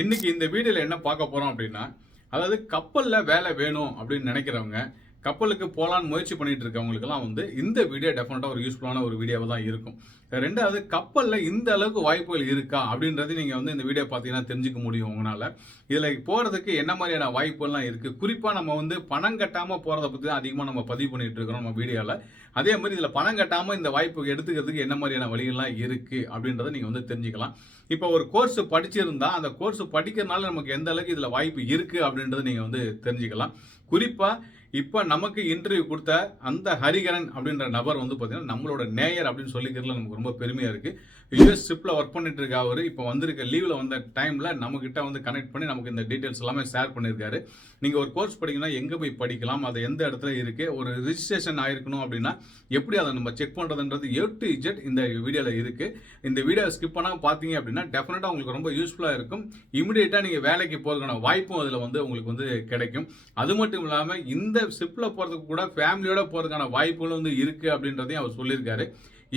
இன்னைக்கு இந்த வீடியோல என்ன பார்க்க போறோம் அப்படின்னா, அதாவது கப்பல்ல வேலை வேணும் அப்படின்னு நினைக்கிறவங்க, கப்பலுக்கு போலான்னு முயற்சி பண்ணிட்டு இருக்கவங்களுக்கெல்லாம் வந்து இந்த வீடியோ டெஃபினட்டா ஒரு யூஸ்ஃபுல்லான ஒரு வீடியோவா தான் இருக்கும். 2வது கப்பல்ல இந்த அளவுக்கு வாய்ப்புகள் இருக்கா அப்படின்றது நீங்க வந்து இந்த வீடியோ பார்த்தீங்கன்னா தெரிஞ்சுக்க முடியும் உங்களால. இதுல போறதுக்கு என்ன மாதிரியான வாய்ப்புகள்லாம் இருக்கு. குறிப்பா நம்ம வந்து பணம் கட்டாம போறத பத்தி தான் அதிகமா நம்ம பதிவு பண்ணிட்டு இருக்கிறோம் நம்ம வீடியோல. அதே மாதிரி இதுல பணம் கட்டாம இந்த வாய்ப்பு எடுத்துக்கிறதுக்கு என்ன மாதிரியான வழிகள்லாம் இருக்கு அப்படின்றத நீங்க வந்து தெரிஞ்சுக்கலாம். இப்போ ஒரு கோர்ஸ் படிச்சிருந்தா அந்த கோர்ஸ் படிக்கிறதுனால நமக்கு எந்த அளவுக்கு இதுல வாய்ப்பு இருக்கு அப்படின்றத நீங்க வந்து தெரிஞ்சுக்கலாம். குறிப்பா இப்ப நமக்கு இன்டர்வியூ கொடுத்த அந்த ஹரிகரன் அப்படின்ற நபர் வந்து பாத்தீங்கன்னா நம்மளோட நேயர் அப்படின்னு சொல்லிக்கிறதுல நமக்கு ரொம்ப பெருமையா இருக்கு. யுஎஸ் ஷிப்ல ஒர்க் பண்ணிட்டு இருக்க அவரு இப்போ வந்திருக்க லீவ்ல வந்த டைம்ல நம்ம கிட்ட வந்து கனெக்ட் பண்ணி நமக்கு இந்த டீடைல்ஸ் எல்லாமே ஷேர் பண்ணியிருக்காரு. நீங்க ஒரு கோர்ஸ் படிக்கணும்னா எங்க போய் படிக்கலாம், அது எந்த இடத்துல இருக்கு, ஒரு ரிஜிஸ்ட்ரேஷன் ஆயிருக்கணும் அப்படின்னா எப்படி அதை நம்ம செக் பண்றதுன்றது ஏ டு இஜெட் இந்த வீடியோல இருக்கு. இந்த வீடியோ ஸ்கிப் பண்ணாம பாத்தீங்க அப்படின்னா டெஃபினட்டா உங்களுக்கு ரொம்ப யூஸ்ஃபுல்லா இருக்கும். இமிடியேட்டா நீங்க வேலைக்கு போறதுக்கான வாய்ப்பும் அதுல வந்து உங்களுக்கு வந்து கிடைக்கும். அது மட்டும் இல்லாம இந்த ஷிப்ல போறதுக்கு கூட ஃபேமிலியோட போறதுக்கான வாய்ப்புகளும் வந்து இருக்கு அப்படின்றதையும் அவர் சொல்லியிருக்காரு.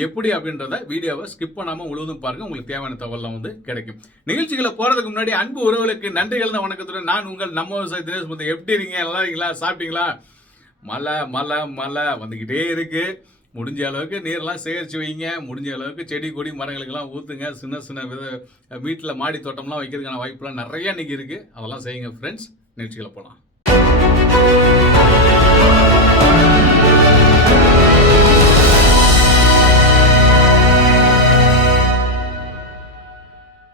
எப்படி அப்படின்றத வீடியோவை ஸ்கிப் பண்ணாம முழுவதும் பாருங்க, உங்களுக்கு தேவையான தகவலாம் வந்து கிடைக்கும். நிகழ்ச்சிகளை போறதுக்கு முன்னாடி அன்பு உறவுகளுக்கு நன்றிகள் வணக்கத்துடன் நான் உங்கள் நம்ம விவசாய தினேஷ் முத்து. எப்படி இருக்கீங்க, நல்லா இருக்கீங்களா, சாப்பிட்டீங்களா? மழை மழை மழை வந்துக்கிட்டே இருக்கு. முடிஞ்ச அளவுக்கு நீர்லாம் சேகரித்து வைங்க. முடிஞ்ச அளவுக்கு செடி கொடி மரங்களுக்கெல்லாம் ஊற்றுங்க. சின்ன சின்ன வீட்டில் மாடி தோட்டம்லாம் வைக்கிறதுக்கான வாய்ப்புலாம் நிறைய இன்னைக்கு இருக்குது. அதெல்லாம் செய்யுங்க ஃப்ரெண்ட்ஸ். நிகழ்ச்சிகளை போகலாம்.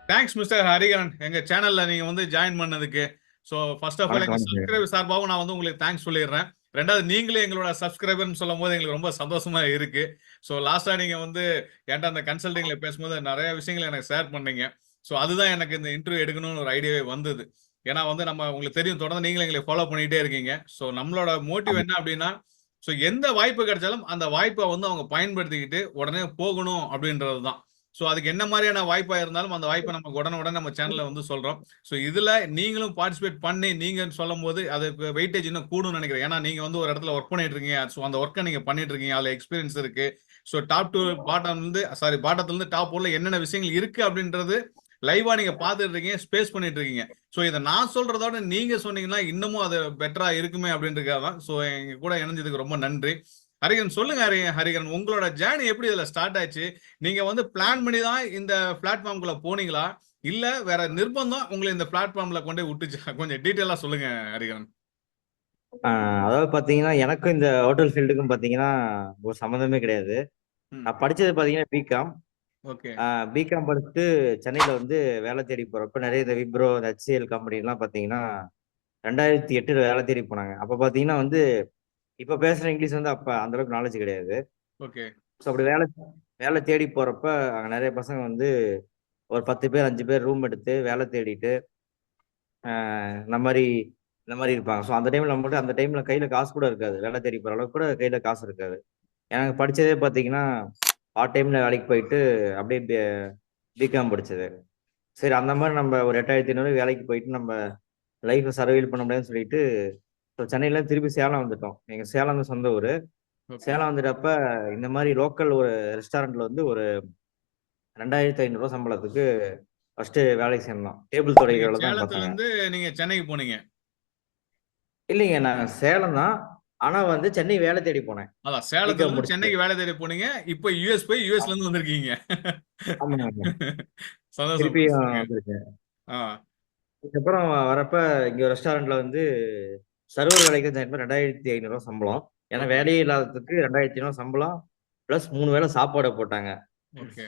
தேங்க்ஸ் மிஸ்டர் ஹரிகரன், எங்க சேனல்ல நீங்க வந்து ஜாயின் பண்ணதுக்கு. ஸோ ஃபர்ஸ்ட் ஆஃப் ஆல் வணக்கம், எங்க வணக்கங்க. சப்ஸ்கிரைபர் சார்பாகவும் நான் வந்து உங்களுக்கு தேங்க்ஸ் சொல்லிடுறேன். 2வது நீங்களே எங்களோட சப்ஸ்கிரைபர்னு சொல்லும்போது எங்களுக்கு ரொம்ப சந்தோஷமா இருக்கு. ஸோ லாஸ்ட்டா நீங்க வந்து என்ட்ட அந்த கன்சல்டிங்ல பேசும்போது நிறைய விஷயங்கள் எனக்கு ஷேர் பண்ணீங்க. ஸோ அதுதான் எனக்கு இந்த இன்டர்வியூ எடுக்கணும்னு ஒரு ஐடியாவே வந்தது. ஏன்னா வந்து நம்ம உங்களுக்கு தெரியும், தொடர்ந்து நீங்களும் எங்களை ஃபாலோ பண்ணிட்டே இருக்கீங்க. ஸோ நம்மளோட மோட்டிவ் ஆமா. என்ன அப்படின்னா, ஸோ எந்த வாய்ப்பு கிடைச்சாலும் அந்த வாய்ப்பை வந்து அவங்க பயன்படுத்திக்கிட்டு உடனே போகணும் அப்படின்றது தான். ஸோ அதுக்கு என்ன மாதிரியான வாய்ப்பா இருந்தாலும் அந்த வாய்ப்பை நமக்கு உடனுக்குடன் நம்ம சேனல்ல வந்து சொல்றோம். ஸோ இதுல நீங்களும் பார்ட்டிசிபேட் பண்ணி நீங்க சொல்லும்போது அதுக்கு வெயிட்டேஜ் இன்னும் கூடும்னு நினைக்கிறேன். ஏன்னா நீங்க வந்து ஒரு இடத்துல ஒர்க் பண்ணிட்டு இருக்கீங்க. ஸோ அந்த ஒர்க்கை நீங்க பண்ணிட்டு இருக்கீங்க. அதுல எக்ஸ்பீரியன்ஸ் இருக்கு. ஸோ டாப் டு பாட்டம் இருந்து பாட்டத்துல இருந்து டாப் உள்ள என்னென்ன விஷயங்கள் இருக்கு அப்படின்றது லைவா நீங்க பார்த்துட்டு இருக்கீங்க, ஸ்பேஸ் பண்ணிட்டு இருக்கீங்க. ஸோ இதை நான் சொல்றதோட நீங்க சொன்னீங்கன்னா இன்னமும் அது பெட்டரா இருக்குமே அப்படின்றதுக்காக தான். ஸோ எங்க கூட இணைஞ்சதுக்கு ரொம்ப நன்றி. ஹரிகரன் சொல்லுங்க. ஹரிகரன், உங்களோட ஜேர்னி எப்படி இதுல ஸ்டார்ட் ஆச்சு? நீங்க வந்து பிளான் பண்ணி தான் இந்த பிளாட்ஃபார்ம்குள்ள போனீங்களா? இல்ல வேற நிர்பந்தம் உங்கள இந்த பிளாட்ஃபார்ம்ல கொண்டு போய் விட்டுச்சா? கொஞ்சம் டீட்டெயிலா சொல்லுங்க ஹரிகரன். ஆ அதாவது பார்த்தீங்கன்னா, எனக்கும் இந்த ஹோட்டல் ஃபீல்டுக்கும் பார்த்தீங்கன்னா, ஒரு சம்மந்தமே கிடையாது. ம். நான் படிச்சது பார்த்தீங்கன்னா பிகாம். ஓகே. ஆ பிகாம் படிச்சுட்டு சென்னையில வந்து வேலை தேடி போறப்ப நெறைய இந்த விப்ரோ, இந்த HCL கம்பெனிலாம் பார்த்தீங்கன்னா, 2008ல வேலை தேடி போனாங்க. அப்ப பார்த்தீங்கன்னா வந்து, இப்ப பேசுற இங்கிலீஷ் வந்து அப்ப அந்த அளவுக்கு நாலேட்ஜ் கிடையாது. ஓகே. ஸோ அப்படி வேலை வேலை தேடி போறப்ப, அங்க நெறைய பசங்க வந்து ஒரு 10 பேர், 5 பேர் ரூம் எடுத்து வேலை தேடிட்டு, அ இந்த மாரி இந்த மாரி இருப்பாங்க. ஸோ அந்த டைம்ல நம்மகிட்ட அந்த டைம்ல கையில காசு கூட இருக்காது. வேலை தேடி போற அளவுக்கு கூட கையில காசு இருக்காது. எனக்கு படிச்சதே பார்த்தீங்கன்னா, பார்ட் டைம்ல வேலைக்கு போயிட்டு அப்படியே பிகாம் படிச்சது. சரி அந்த மாரி நம்ம ஒரு 8,500 வேலைக்கு போயிட்டு நம்ம லைஃப்ப சர்வைவல் பண்ண முடியாதுன்னு சொல்லிட்டு, ஸோ சென்னையிலேருந்து திருப்பி சேலம் வந்துட்டோம். எங்க சேலம் தான் சொந்த ஊரு. ஓகே. சேலம் வந்துட்டப்ப இந்த மாரி லோக்கல் ஒரு ரெஸ்டாரண்ட்ல வந்து ஒரு ரூ. 2,500 சம்பளத்துக்கு ஃபர்ஸ்ட்டு வேலைக்கு சேர்ந்தோம். டேபிள் நீங்க துடைக்கிற வேல தான் சேலத்துல பார்த்தாங்க. இருந்து நீங்க சென்னைக்கு போனீங்க. இல்லைங்க நான் சேலம் தான். ஆனா வந்து சென்னை வேலை தேடி போனேன். அதான் சேலத்துல பிகாம் இருந்து முடிச்சுட்டு. சென்னைக்கு வேலை தேடி போனீங்க. இப்ப யுஎஸ் போய் யுஎஸ்ல இருந்து வந்திருக்கீங்க. ஆமாங்க. சந்தோஷம். திருப்பியும் சொல்லுங்க. வந்திருக்கேன். ஆ. அதுக்கப்புறம் வரப்ப இங்க ஒரு ரெஸ்டாரண்ட்ல வந்து சர்வர் வேலைக்கு ஜாயின் பண்ணி ரூ. 2,500 சம்பளம். ஏன்னா ஓகே. வேலையே இல்லாததுக்கு 2,500 சம்பளம். பிளஸ் 3 வேள சாப்பாடு போட்டாங்க. ஓகே.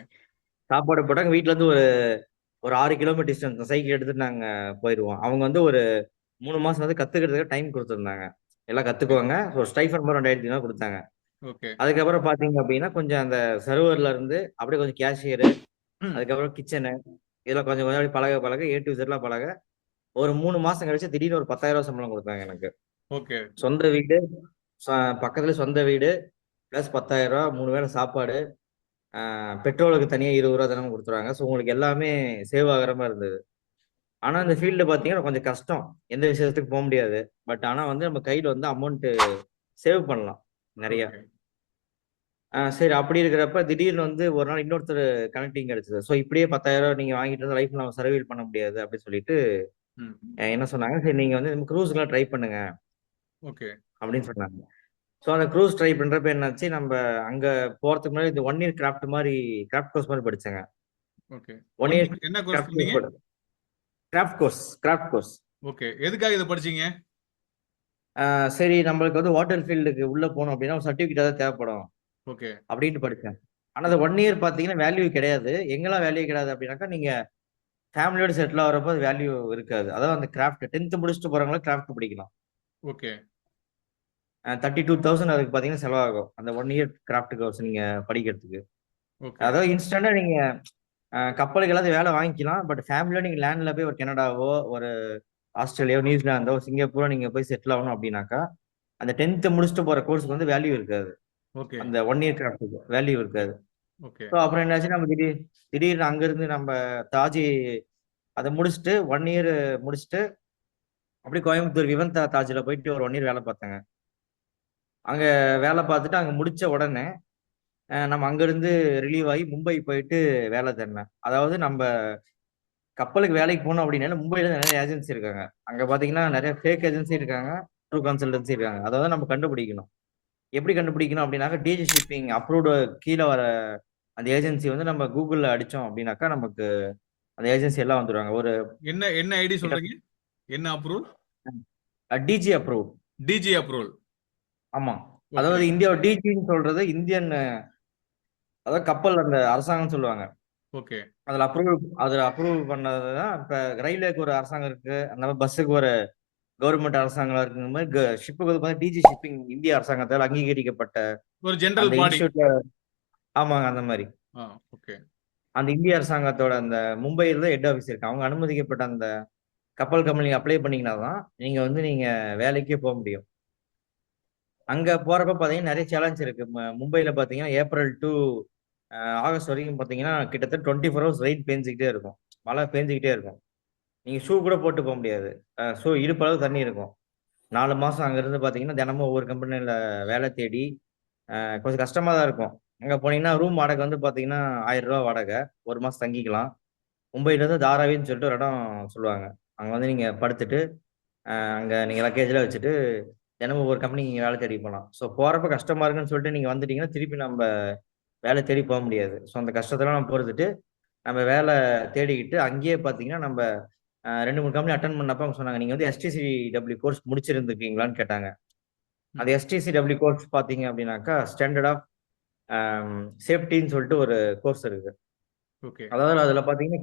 சாப்பாடு போட்டாங்க. வீட்ல இருந்து ஒரு ஒரு 6 கிலோமீட்டர் டிஸ்டன்ஸ் சைக்கிள் எடுத்துட்டு நாங்க போயிருவோம். அவங்க வந்து ஒரு 3 மாசம் வந்து கத்துக்கிறதுக்கு டைம் குடுத்திருந்தாங்க. எல்லாம் ஓகே. கத்துக்குவாங்க. ஸோ ஸ்டைஃபன் மாரி ரூ. 2,500 குடுத்தாங்க. ஓகே. அதுக்கப்புறம் பார்த்தீங்க அப்டின்னா, கொஞ்சம் அந்த சர்வர்ல இருந்து அப்படியே கொஞ்சம் கேஷியரு, ம். அதுக்கப்புறம் கிச்சனு இதெல்லாம் கொஞ்சம் கொஞ்சம் அப்படியே பழக பழக ஏ டூ இசட்லாம் பழக ஒரு 3 மாசம் கழிச்சு திடீர்னு ஒரு ரூ. 10,000 சம்பளம் குடுத்தாங்க எனக்கு. ஓகே. சொந்த வீடு, ச பக்கத்திலே சொந்த வீடு, பிளஸ் ரூ. 10,000 3 வேள சாப்பாடு, பெட்ரோலுக்கு தனியா ரூ. 20 தினமும் குடுத்துருவாங்க. ஸோ உங்களுக்கு எல்லாமே சேவ் ஆகுற மாரி இருந்தது. ஆனா இந்த ஃபீல்டு பார்த்தீங்கன்னா கொஞ்சம் கஷ்டம். எந்த விஷயத்துக்கு போ முடியாது. பட் ஆனா வந்து நம்ம கையில வந்து அமௌண்ட் சேவ் பண்ணலாம் நெறைய. ஓகே. சரி அப்படி இருக்கிறப்ப திடீர்னு வந்து ஒரு நாள் இன்னொருத்தர் கனெக்டிங் கிடைச்சது. ஸோ இப்படியே 10,000 நீங்க வாங்கிட்டு இருந்தா லைஃப்ல நம்ம சர்வைவல் பண்ண முடியாது அப்படின்னு சொல்லிட்டு ம். என்ன சொன்னாங்க, சரி நீங்க வந்து க்ரூஸ்க்குலாம் ட்ரை பண்ணுங்க ஓகே. அப்படின்னு சொன்னாங்க. ஸோ அந்த க்ரூஸ் ட்ரை பண்றப்ப என்னாச்சு, நம்ப அங்க போறதுக்கு முன்னாடி இந்த 1 இயர் கிராஃப்ட் கோர்ஸ் மாரி படிச்சேங்க. ஓகே. 1 இயர் என்ன கோர்ஸ் கிராஃப்ட் கோர்ஸ் பண்ணீங்க? Craft course. ஓகே. எதுக்காக இத படிச்சீங்க? ஆ சரி நம்மளுக்கு வந்து ஹோட்டல் ஃபீல்டுக்கு உள்ள போணும் அப்படின்னா, ஒரு சர்டிஃபிகேட் ஏதாவது தேவைப்படும் ஓகே. அப்படின்ட்டு படிச்சேன். ஆனா அந்த 1 இயர் பார்த்தீங்கன்னா வேல்யூ கிடையாது. எங்கெல்லாம் வேல்யூ கிடையாது அப்படின்னாக்கா, நீங்க ஃபேமிலியோட செட்டில் ஆகுறப்போ அது வேல்யூ இருக்காது. அதாவது அந்த கிராஃப்ட் 10த் முடிச்சுட்டு போறவங்கலாம் கிராஃப்ட் படிக்கலாம். ஓகே. 32,000 அதுக்கு பார்த்தீங்கன்னா செலவாகும். அந்த 1 இயர் கிராஃப்ட் கோர்ஸ் நீங்க படிக்கிறதுக்கு. ஓகே. அதாவது இன்ஸ்டன்ட்டா நீங்க கப்பலுக்கு எல்லாத்தையும் வேலை வாங்கிக்கலாம். பட் ஃபேமிலியோட நீங்க லேண்ட்ல போய் ஒரு கனடாவோ, ஒரு ஆஸ்திரேலியாவோ, நியூசிலாந்தோ, சிங்கப்பூரோ நீங்க போய் செட்டில் ஆகணும் அப்படின்னாக்கா, அந்த 10த் முடிச்சுட்டு போற கோர்ஸ்க்கு வந்து வேல்யூ இருக்காது. ஓகே. அந்த 1 இயர் கிராஃப்ட்க்கு வேல்யூ ஓகே. இருக்காது. ஓகே. ஸோ அப்புறம் என்னாச்சு நம்ம திடீர்னு அங்கருந்து நம்ம தாஜி அத முடிச்சுட்டு 1 இயர் முடிச்சுட்டு, அப்படியே கோயம்புத்தூர் விவந்தா தாஜ்ல போயிட்டு ஒரு 1 இயர் வேலை பார்த்தேங்க. அங்க வேலை பார்த்துட்டு அங்க முடிச்ச உடனே, நம்ம அங்கருந்து ரிலீவ் ஆகி மும்பை போயிட்டு வேலை தேடினேன். அதாவது நம்ப கப்பலுக்கு வேலைக்கு போனோம் அப்படின்னாலே மும்பைல நெறைய ஏஜென்சி இருக்காங்க. அங்க பார்த்தீங்கன்னா நெறைய ஃபேக் ஏஜென்சி இருக்காங்க. ட்ரூ கன்சல்டன்சி இருக்காங்க. அத தான் நம்ம கண்டுபிடிக்கணும். எப்படி கண்டுபிடிக்கணும் அப்படின்னாக்கா, டிஜி ஷிப்பிங் அப்ரூவ்டு கீழ வர அந்த ஏஜென்சி வந்து நம்ம கூகுள்ல அடிச்சோம் அப்படின்னாக்கா, நமக்கு அந்த ஏஜென்சி எல்லாம் வந்துருவாங்க. ஒரு என்ன ஐடி கிட்ட சொல்றீங்க? என்ன அப்ரூவல்? டிஜி அப்ரூவ்ட். டிஜி அப்ரூவல். ஆமா. ஓகே. அதாவது இந்தியாவோட டிஜின்னு சொல்றது இந்தியன் அதாவது கப்பல் அந்த அரசாங்கம்னு சொல்லுவாங்க. ஓகே. அதுல அப்ரூவ் பண்ணது தான் இப்ப ரயில்வேக்கு ஒரு அரசாங்கம் இருக்கு. அந்த மாரி பஸ்ஸுக்கு ஒரு கவர்ன்மெண்ட் அரசாங்கம் இருக்குங்க மாரி ஷிப்புக்கு வந்து பார்த்தீங்கன்னா, டிஜி ஷிப்பிங் இந்திய அரசாங்கத்தால் அங்கீகரிக்கப்பட்ட ஒரு ஜெனரல் அந்த பாடி. இன்ஸ்டிடியூட்ல ஆமாங்க அந்த மாரி. ஆ, ஓகே. அந்த இந்திய அரசாங்கத்தோட அந்த மும்பைல தான் ஹெட் ஆஃபீஸ் இருக்கு. அவங்க அனுமதிக்கப்பட்ட அந்த கப்பல் கம்பெனி அப்ளை பண்ணீங்கன்னா தான், நீங்க வேலைக்கே போ முடியும். அங்க போறப்ப பார்த்தீங்கன்னா, நெறைய சேலஞ்ச் இருக்கு. மும்பைல பார்த்தீங்கன்னா, ஏப்ரல் டூ ஆகஸ்ட் வரைக்கும் பார்த்தீங்கன்னா, கிட்டத்தட்ட 24 ஹவர்ஸ் ரெயின் பேஞ்சுகிட்டே இருக்கும். மழை பேஞ்சுகிட்டே இருக்கும். நீங்க ஷூ கூட போட்டு போ முடியாது. ஷூ இடுப்பு அளவு தண்ணி இருக்கும். 4 மாசம் அங்க இருந்து பார்த்தீங்கன்னா, தினமும் ஒவ்வொரு கம்பெனில வேலை தேடி, கொஞ்சம் கஷ்டமா தான் இருக்கும். அங்க போனீங்கன்னா, ரூம் வாடகை வந்து பார்த்தீங்கன்னா, ரூ. 1000 வாடகை. 1 மாசம் தங்கிக்கலாம். மும்பையிலேருந்து தாராவின்னு சொல்லிட்டு ஒரு இடம் சொல்லுவாங்க. அங்க வந்து நீங்க படுத்துட்டு, அங்க நீங்க லக்கேஜ்லாம் வச்சுட்டு, தினமும் ஒவ்வொரு கம்பெனிக்கு நீங்க வேலை தேடி போலாம். ஸோ போறப்ப கஷ்டமா இருக்குன்னு சொல்லிட்டு நீங்க வந்துட்டீங்கன்னா, திருப்பி நம்ப வேலை தேடி போ முடியாது. ஸோ அந்த கஷ்டத்தெல்லாம் நம்ம பொறுத்துட்டு, நம்ம வேலை தேடிக்கிட்டு, அங்கேயே பார்த்தீங்கன்னா, நம்ப 2, 3 கம்பெனி அட்டெண்ட் பண்ணப்ப அவங்க சொன்னாங்க, "நீங்க வந்து எஸ்டிசிடபிள்யூ கோர்ஸ் முடிச்சிருந்திருக்கீங்களான்னு?" கேட்டாங்க. ம். அந்த எஸ்டிசிடபிள்யூ கோர்ஸ் பார்த்தீங்க அப்படின்னாக்கா, ஸ்டாண்டர்ட் ஆஃப் சேஃப்டின்னு சொல்லிட்டு ஒரு கோர்ஸ் இருக்கு. ஓகே. அதாவது அதுல பார்த்தீங்கன்னா,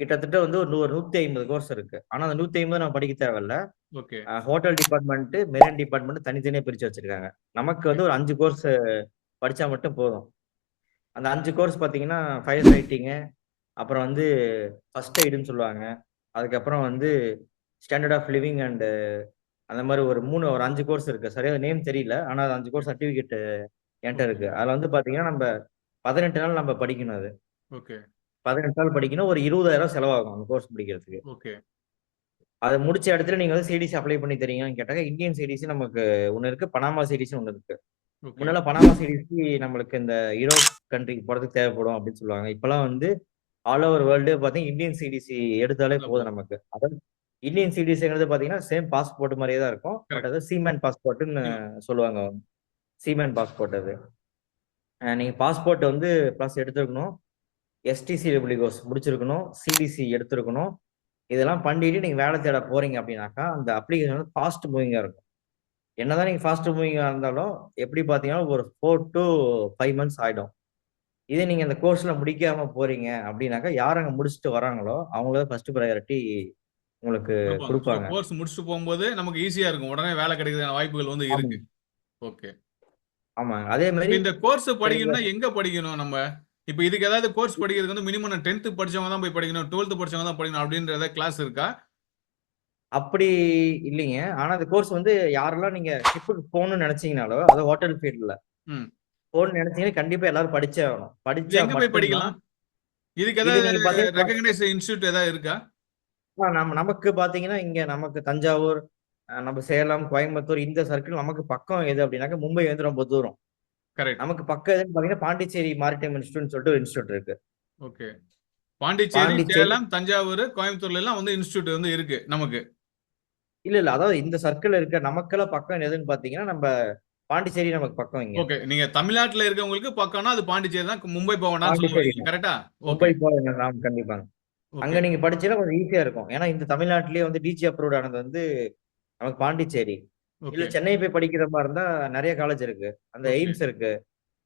கிட்டத்தட்ட வந்து ஒரு 150 கோர்ஸ் இருக்கு. ஆனா அந்த 150 நம்ம படிக்க தேவையில்ல. Okay. Hotel department, marine department தனித்தனியா பிரிச்சு வச்சிருக்காங்க. நமக்கு ஓகே. வந்து ஒரு 5 கோர்ஸ் படிச்சா மட்டும் போதும். அந்த 5 கோர்ஸ் பார்த்தீங்கன்னா, ஃபயர் ஃபைட்டிங்கு, அப்புறம் வந்து ஃபர்ஸ்ட் எய்டுன்னு சொல்லுவாங்க. அதுக்கப்புறம் வந்து ஸ்டாண்டர்ட் ஆஃப் லிவிங் அண்ட் அந்த மாரி ஒரு 5 கோர்ஸ் இருக்கு. சரியா நேம் தெரியல. ஆனா அது 5 கோர்ஸ் சர்டிபிகேட் என்ட்ட ஓகே. இருக்கு. அதுல வந்து பார்த்தீங்கன்னா, 18 நாள் நம்ம படிக்கணும் அது. ஓகே. 18 நாள் படிக்கணும். ஒரு 20,000 செலவாகும் அந்த கோர்ஸ் முடிக்கிறதுக்கு. ஓகே. அத முடிச்ச இடத்துல நீங்க வந்து சிடிசி அப்ளை பண்ணி தரீங்களான்னு கேட்டாக்க, இந்தியன் சிடிசி நமக்கு ஒண்ணு இருக்கு. பனாமா சிடிசின்னு ஒண்ணு இருக்கு. ஓகே. முன்னெல்லாம் பனாமா சிடிசி நம்மளுக்கு இந்த யூரோப் கண்ட்ரிக்கு போறதுக்கு தேவைப்படும் அப்படின்னு சொல்லுவாங்க. இப்பலாம் வந்து ஆல் ஓவர் வேர்ல்டு பார்த்தீங்கன்னா, இந்தியன் சிடிசி எடுத்தாலே அதான் போதும் போதும். நமக்கு. அதாவது இந்தியன் சிடிசிங்கிறது பார்த்தீங்கன்னா, சேம் பாஸ்போர்ட் மாரியே தான் இருக்கும். But correct. அது சீமேன் பாஸ்போர்ட்ன்னு சொல்லுவாங்க. சீமேன் பாஸ்போர்ட் அது. நீங்க பாஸ்போர்ட் வந்து ப்ளஸ் எடுத்திருக்கணும். எஸ்டிசிடபிள்யூ கோர்ஸ் முடிச்சிருக்கணும். சிடிசி எடுத்திருக்கணும். இதெல்லாம் பண்ணிட்டு நீங்க வேலை தேட போறீங்க அப்படின்னாக்கா, அந்த அப்ளிகேஷன் வந்து ஃபாஸ்ட் மூவிங்கா இருக்கும். என்னதான் நீங்க ஃபாஸ்ட் மூவிங்கா இருந்தாலும், எப்படி பார்த்தீங்கன்னா, ஒரு 4 டூ 5 மந்த்ஸ் ஆயிடும். இதே நீங்க இந்த கோர்ஸ்ல முடிக்காம போறீங்க அப்படின்னாக்கா, யார் அங்க முடிச்சுட்டு வராங்களோ, அவங்கள தான் ஃபர்ஸ்ட் பிரையாரிட்டி உங்களுக்கு குடுப்பாங்க. ஸோ குடுப்பாங்க. கோர்ஸ் முடிச்சுட்டு போம்போது நமக்கு ஈஸியா இருக்கும். உடனே வேலை கிடைக்கிறதுக்கான வாய்ப்புகள் வந்து இருக்கு. ஆமாங்க. ஓகே. ஆமாங்க. அதே இப்ப மாரி இந்த கோர்ஸ் இப்ப நீங்க படிக்கணும்னா எங்க படிக்கணும் நம்ம? இப்ப இதுக்கு ஏதாவது கோர்ஸ் படிக்கிறதுக்கு வந்து மினிமம் நான் 10த் படிச்சவங்க தான் போய் படிக்கணும். 12த் படிச்சவங்க தான் படிக்கணும் அப்படின்ற ஏதாவது கிளாஸ் இருக்கா? அப்படி இல்லைங்க. ஆனா அந்த கோர்ஸ் வந்து யாரெல்லாம் நீங்க ஷிப்புக்கு போணும்னு நெனச்சீங்கனாலோ, அதாவது ஹோட்டல் ஃபீல்ட்ல ம். போணும்னு நெனச்சீங்கன்னா, கண்டிப்பா எல்லாரும் படிச்சே ஆகணும். இது படிச்சா எங்க போய் மட்டும் தான் படிக்கலாம்? இதுக்கு இது ஏதாவது நீங்க பார்த்தீங்கன்னா ரெகக்னைஸ்ட் இன்ஸ்டிடியூட் ஏதாவது இருக்கா? நமக்கு பார்த்தீங்கன்னா, இங்க நமக்கு தஞ்சாவூர், நம்ம சேலம், கோயம்புத்தூர் இந்த சர்க்கிள் நமக்கு பக்கம் எது அப்டின்னாக்கா, மும்பை வந்து ரொம்ப தூரம். கரெக்ட். நமக்கு பக்கம் எதுன்னு பார்த்தீங்கன்னா, பாண்டிச்சேரி மாரிடைம் இன்ஸ்டிடியூட்னு சொல்லிட்டு ஒரு இன்ஸ்டிடியூட் இருக்கு. ஓகே. பாண்டிச்சேரி, பாண்டிச்சேரி சேலம், தஞ்சாவூர், கோயம்புத்தூர்ல எல்லாம் வந்து இன்ஸ்டிடியூட் வந்து இருக்கு நமக்கு. இல்ல. அதாவது இந்த சர்க்கிள்ல இருக்க நமக்கெல்லாம் பக்கம் எதுன்னு பார்த்தீங்கன்னா, நம்ப பாண்டிச்சேரி நமக்கு பக்கம் இங்க. ஓகே. நீங்க தமிழ்நாட்டுல இருக்கவங்களுக்கு பக்கம்னா அது பாண்டிச்சேரி தான். மும்பை போக வேண்டாம்னு சொல்ல பாண்டிச்சேரி வர்றீங்க. தான். கரெக்ட்டா? ஓகே. மும்பை போக வேண்டாம் கண்டிப்பாங்க. அங்க ஓகே. நீங்க படிச்சீங்கன்னா கொஞ்சம் ஈஸியா இருக்கும். ஏன்னா இந்த தமிழ்நாட்டிலேயே வந்து டிஜி அப்ரூவ்ட் ஆனது வந்து நமக்கு பாண்டிச்சேரி. இல்ல ஓகே. சென்னை போய் படிக்கிற மாரி இருந்தா நெறைய காலேஜ் இருக்கு. அந்த ஓகே. எய்ம்ஸ் இருக்கு.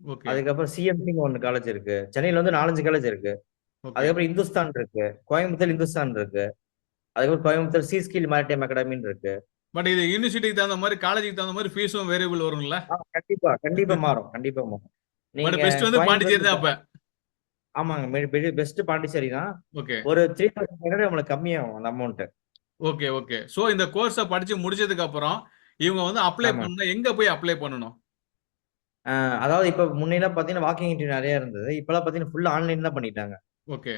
ஓகே. அதுக்கப்புறம் சிஎம்சின்னு ஒண்ணு காலேஜ் இருக்கு. சென்னையில வந்து 4, 5 காலேஜ் இருக்கு. ஓகே. அதுக்கப்புறம் இந்துஸ்தான் இருக்கு. கோயம்புத்தூர் இந்துஸ்தான் இருக்கு. அதுக்கப்புறம் கோயம்புத்தூர் சி ஸ்கில் மேரிடைம் அகாடமின்னு இருக்கு. பட் இது யூனிவர்சிட்டிக்கு தகுந்த மாரி, காலேஜ்க்கு தகுந்த மாரி ஃபீஸும் வேரியபிள் வரும்ல? கண்டிப்பா, கண்டிப்பா மாறும். கண்டிப்பா மாறும். பட் நீங்க பெஸ்ட் வந்து பாண்டிச்சேரி தான் கோயம்புத்தூர் அப்ப. ஆமாங்க. பெஸ்ட் பாண்டிச்சேரி தான். ஓகே. ஒரு 3500 நம்மளுக்கு கம்மியாகும் அந்த அமௌண்ட். Okay, okay. சோ இந்த கோர்ஸ படிச்சு முடிச்சதுக்கு அப்புறம், இவங்க வந்து அப்ளை ஆமா. பண்ணா எங்க போய் அப்ளை பண்ணணும்? அ அதாவது இப்ப முன்னைலாம் பார்த்தீங்கன்னா, வாக்கிங் இன்டர்வியூ நெறைய இருந்தது. இப்பலாம் பார்த்தீங்கன்னா, ஃபுல்லா ஆன்லைன் தான் பண்ணிட்டாங்க. ஓகே.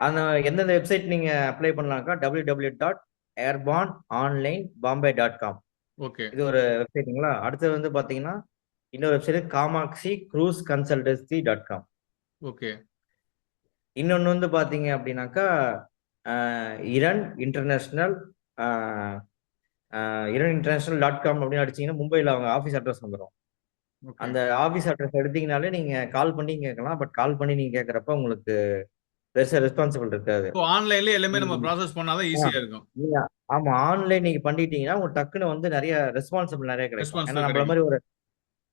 அந்த எந்தெந்த வெப்சைட் நீங்க அப்ளை பண்ணலாம்க்கா www.airborneonlinebombay.com ஓகே. இது ஒரு வெப்சைட்டுங்களா? அடுத்தது வந்து பார்த்தீங்கன்னா, இன்னொரு வெப்சைட் காமாக்ஸி க்ரூஸ் கன்சல்டன்சி.com ஓகே. இன்னொன்னு வந்து பார்த்தீங்க அப்டின்னாக்கா, அ இரண் இன்டர்நேஷனல் அ அ இரண் இன்டர்நேஷனல் டாட் காம் அப்படின்னு அடிச்சீங்கன்னா, மும்பைல அவங்க ஆஃபீஸ் அட்ரஸ் வந்துரும். ஓகே. அந்த ஆஃபீஸ் அட்ரஸ் எடுத்தீங்கனாலே நீங்க கால் பண்ணி கேட்கலாம். பட் கால் பண்ணி நீங்க கேட்கறப்ப உங்களுக்கு பெருசா ரெஸ்பான்சிபிள் இருக்காது. சோ ஆன்லைன்லயே எல்லாமே நம்ம நீங்க ப்ராசஸ் பண்ணா தான் ஆ ஈஸியா இருக்கும். நீங்க ஆமா. ஆன்லைன் நீங்க பண்ணிட்டீங்கன்னா, உங்களுக்கு டக்குனு வந்து நெறைய ரெஸ்பான்சிபிள் நெறைய கிடைக்கும். ரெஸ்பான்ஸ் ஏன்னா நம்மள கிடைக்கும். மாரி ஒரு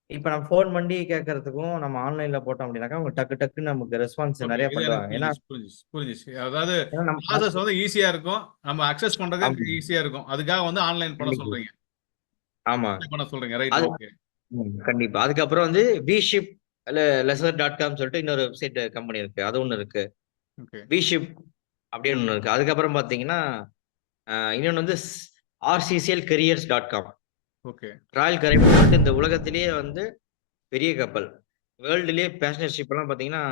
இப்ப நம்ம ஃபோன் பண்ணி கேட்கறதுக்கும், நம்ம ஆன்லைன்ல போட்டோம் அப்படின்னாக்கா, அவங்க டக்கு டக்குன்னு நமக்கு ரெஸ்பான்ஸ் ஓகே. நெறைய இது எனக்கு பண்ணுவாங்க. ஏன்னா புரிஞ்சுச்சு, புரிஞ்சுச்சு, புரிஞ்சுச்சு. அதாவது ஏன்னா ப்ராசஸ் வந்து ஈஸியா இருக்கும். நம்ம அக்சஸ் ஆமா. பண்றதுக்கு ஈஸியா இருக்கும். அதுக்காக வந்து ஆன்லைன் பண்ண கண்டிப்பா. சொல்றீங்க. ஆமா. அப்ளை பண்ண சொல்றீங்க. ரைட். அது ஓகே. கண்டிப்பா. அதுக்கப்புறம் வந்து விஷிப் லெசர்.com சொல்லிட்டு இன்னொரு வெப்சைட் கம்பெனி இருக்கு. அது ஒண்ணு இருக்கு. ஓகே. விஷிப் அப்படின்னு ஒண்ணு இருக்கு. அதுக்கப்புறம் பார்த்தீங்கன்னா, இன்னொன்னு வந்து ஆர்சிசிஎல் கரியர்ஸ்.com ஓகே. ராயல் கரீபியன் சொல்லிட்டு இந்த உலகத்திலேயே வந்து பெரிய கப்பல். வேர்ல்டுலயே பேசஞ்சர் ஷிப்லாம் பார்த்தீங்கன்னா,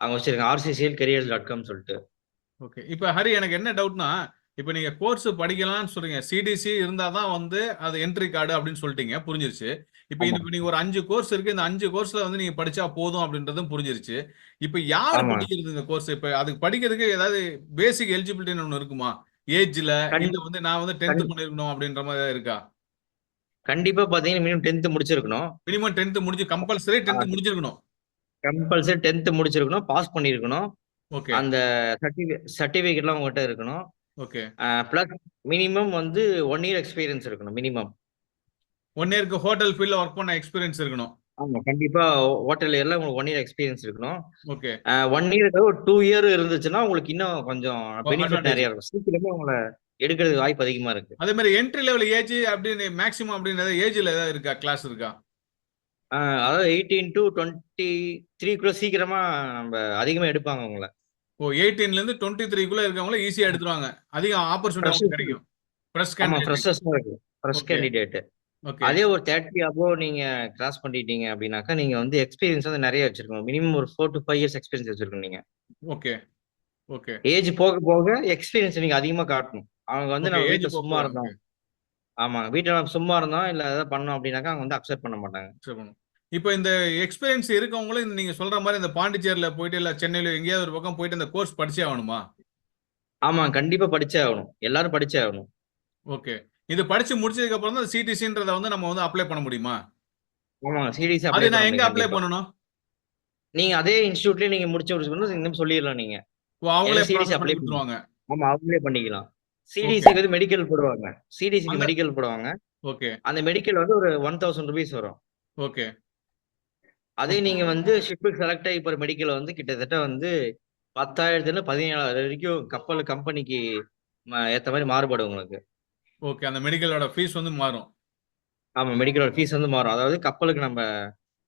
அவங்க வச்சிருக்காங்க. ஆர்சிசிஎல் கரியர்ஸ்.com சொல்லிட்டு. ஓகே. இப்ப ஹரி எனக்கு என்ன டவுட்னா, இப்ப நீங்க கோர்ஸ் படிக்கலாம்னு சொல்றீங்க. சிடிசி இருந்தா தான் வந்து அது என்ட்ரி கார்டு அப்படின்னு சொல்ட்டீங்க. புரிஞ்சிருச்சு. ஆமா, இப்ப நீங்க ஒரு 5 கோர்ஸ் இருக்கு. இந்த 5 கோர்ஸ்ல வந்து நீங்க படிச்சா போதும் அப்படின்றதும் புரிஞ்சிருச்சு. இப்ப யாரு ஆமா. படிக்கிறது இந்த கோர்ஸ்? இப்ப அதுக்கு படிக்கிறதுக்கு ஏதாவது பேசிக் எலிஜிபிலிட்டின்னு ஒண்ணு இருக்குமா? ஏஜ்ல இல்ல கண்டி வந்து நான் வந்து கண் 10த் பண்ணியிருக்கணும் அப்படின்ற மாரி ஏதாவது இருக்கா? கண்டிப்பா பார்த்தீங்கன்னா, மினிமம் 10த் முடிச்சிருக்கணும். மினிமம் 10த் முடிஞ்சு கம்பல்சரி ஆ 10த் முடிஞ்சிருக்கணும். கம்பல்சரி 10த் முடிச்சிருக்கணும். பாஸ் பண்ணியிருக்கணும். ஓகே, அந்த சர்டிஃபிகேட்லாம் உங்கட்ட இருக்கணும். ஓகே. பிளஸ் மினிமம் வந்து 1 இயர் எக்ஸ்பீரியன்ஸ் இருக்கணும் மினிமம். 1 இயர்க்கு ஹோட்டல் ஃபீல்ட்ல வொர்க் பண்ண எக்ஸ்பீரியன்ஸ் இருக்கணும். ஆமா. கண்டிப்பா ஹோட்டலியர்ல உங்களுக்கு 1 இயர் எக்ஸ்பீரியன்ஸ் இருக்கணும். ஓகே. 1 இயர் ஒரு 2 இயர் இருந்துச்சுன்னா, உங்களுக்கு இன்னும் கொஞ்சம் பெனிஃபிட் அட்வான்டேஜ். நெறைய இருக்கும். சீக்கிரமே உங்கள எடுக்கிறதுக்கு வாய்ப்பு அதிகமா இருக்கு. அதே மாரி என்ட்ரி லெவல் ஏஜ் அப்படின்னு மேக்ஸிமம் அப்படின்னு ஏதாவது ஏஜ்ல ஏதாவது இருக்கா? கிளாஸ் இருக்கா? ஆ அதாவது 18 டூ 23க்குள்ள சீக்கிரமா நம்ப அதிகமா எடுப்பாங்க உங்கள. ஓ 18லருந்து 23க்குள்ள இருக்கவங்கள ஈஸியா எடுத்துருவாங்க. அதிக ஆப்பர்ச்சுனிட்டி அவங்களுக்கு ஃப்ரெஷர்ஸ் கிடைக்கும். ஃப்ரெஷ் ஆமா கேண்டிடேட்க்கு. ஃப்ரெஷர்ஸ் தான் இருக்கு. Fresh okay, candidate. ஓகே, அதே ஒரு 30 அபோவ் நீங்க கிராஸ் பண்ணிட்டீங்க அப்டின்னாக்கா, நீங்க வந்து எக்ஸ்பீரியன்ஸ் வந்து நெறைய வச்சிருக்கணும். மினிமம் ஒரு 4 டூ 5 இயர்ஸ் எக்ஸ்பீரியன்ஸ் வச்சிருக்கணும் நீங்க. ஓகே, ஓகே, ஏஜ் போக போக எக்ஸ்பீரியன்ஸ் நீங்க அதிகமா காட்டணும். அவங்க வந்து ஓகே. நம்ம ஏஜ் வீட்ல போக சும்மா போக இருந்தோம் ஓகே. ஆமாங்க. வீட்ல நம்ம சும்மா இருந்தோம், இல்ல ஏதாவது பண்ணோம் அப்டின்னாக்கா, அவங்க வந்து அக்செப்ட் பண்ண மாட்டாங்க. அக்செப்ட் பண்ணணும். இப்ப இந்த எக்ஸ்பீரியன்ஸ் இருக்கவங்களும் இந்த நீங்க சொல்ற மாரி இந்த பாண்டிச்சேரில போயிட்டு, இல்ல சென்னையில எங்கேயாவது ஒரு பக்கம் போயிட்டு இந்த கோர்ஸ் படிச்சே ஆகணுமா? ஆமா, கண்டிப்பா படிச்சே ஆகணும். எல்லாரும் படிச்சே ஆகணும். ஓகே. இது படிச்சு முடிச்சதுக்கு அப்புறம் தான் சிடிசின்றத வந்து நம்ம வந்து அப்ளை பண்ண முடியுமா? ஆமாங்க. சிடிசி அது அப்ளை பண்ண நான் எங்க முடியும் அப்ளை கண்டிப்பா. பண்ணணும்? நீங்க அதே இன்ஸ்டிடியூட்லயே நீங்க முடிச்சு இன்னும் சொல்லிரலாம் நீங்க. ஓ அவங்களே எனக்கு சிடிசி ப்ராசஸ் பண்ணி அப்ளை பண்ணு. குடுத்துருவாங்க. ஆமா, அவங்களே பண்ணிக்கலாம். ஓகே. சிடிசிக்கு வந்து மெடிக்கல் போடுவாங்க. சிடிசிக்கு அந்த மெடிக்கல் போடுவாங்க. ஓகே, அந்த மெடிக்கல் வந்து ஒரு ₹1000 வரும். ஓகே, அதே ஓகே, நீங்க வந்து ஷிப்க்கு செலக்ட் ஆகி போற மெடிக்கல் வந்து கிட்டத்தட்ட வந்து 10,000த்துல 17,000 வரைக்கும் கம்பெனிக்கு ஏத்த மாரி மாறுபடும் உங்களுக்கு. ஓகே. அந்த மெடிக்கலோட ஃபீஸ் வந்து மாறும். ஆமா, மெடிக்கலோட ஃபீஸ் வந்து மாறும். அதாவது கப்பலுக்கு நம்ம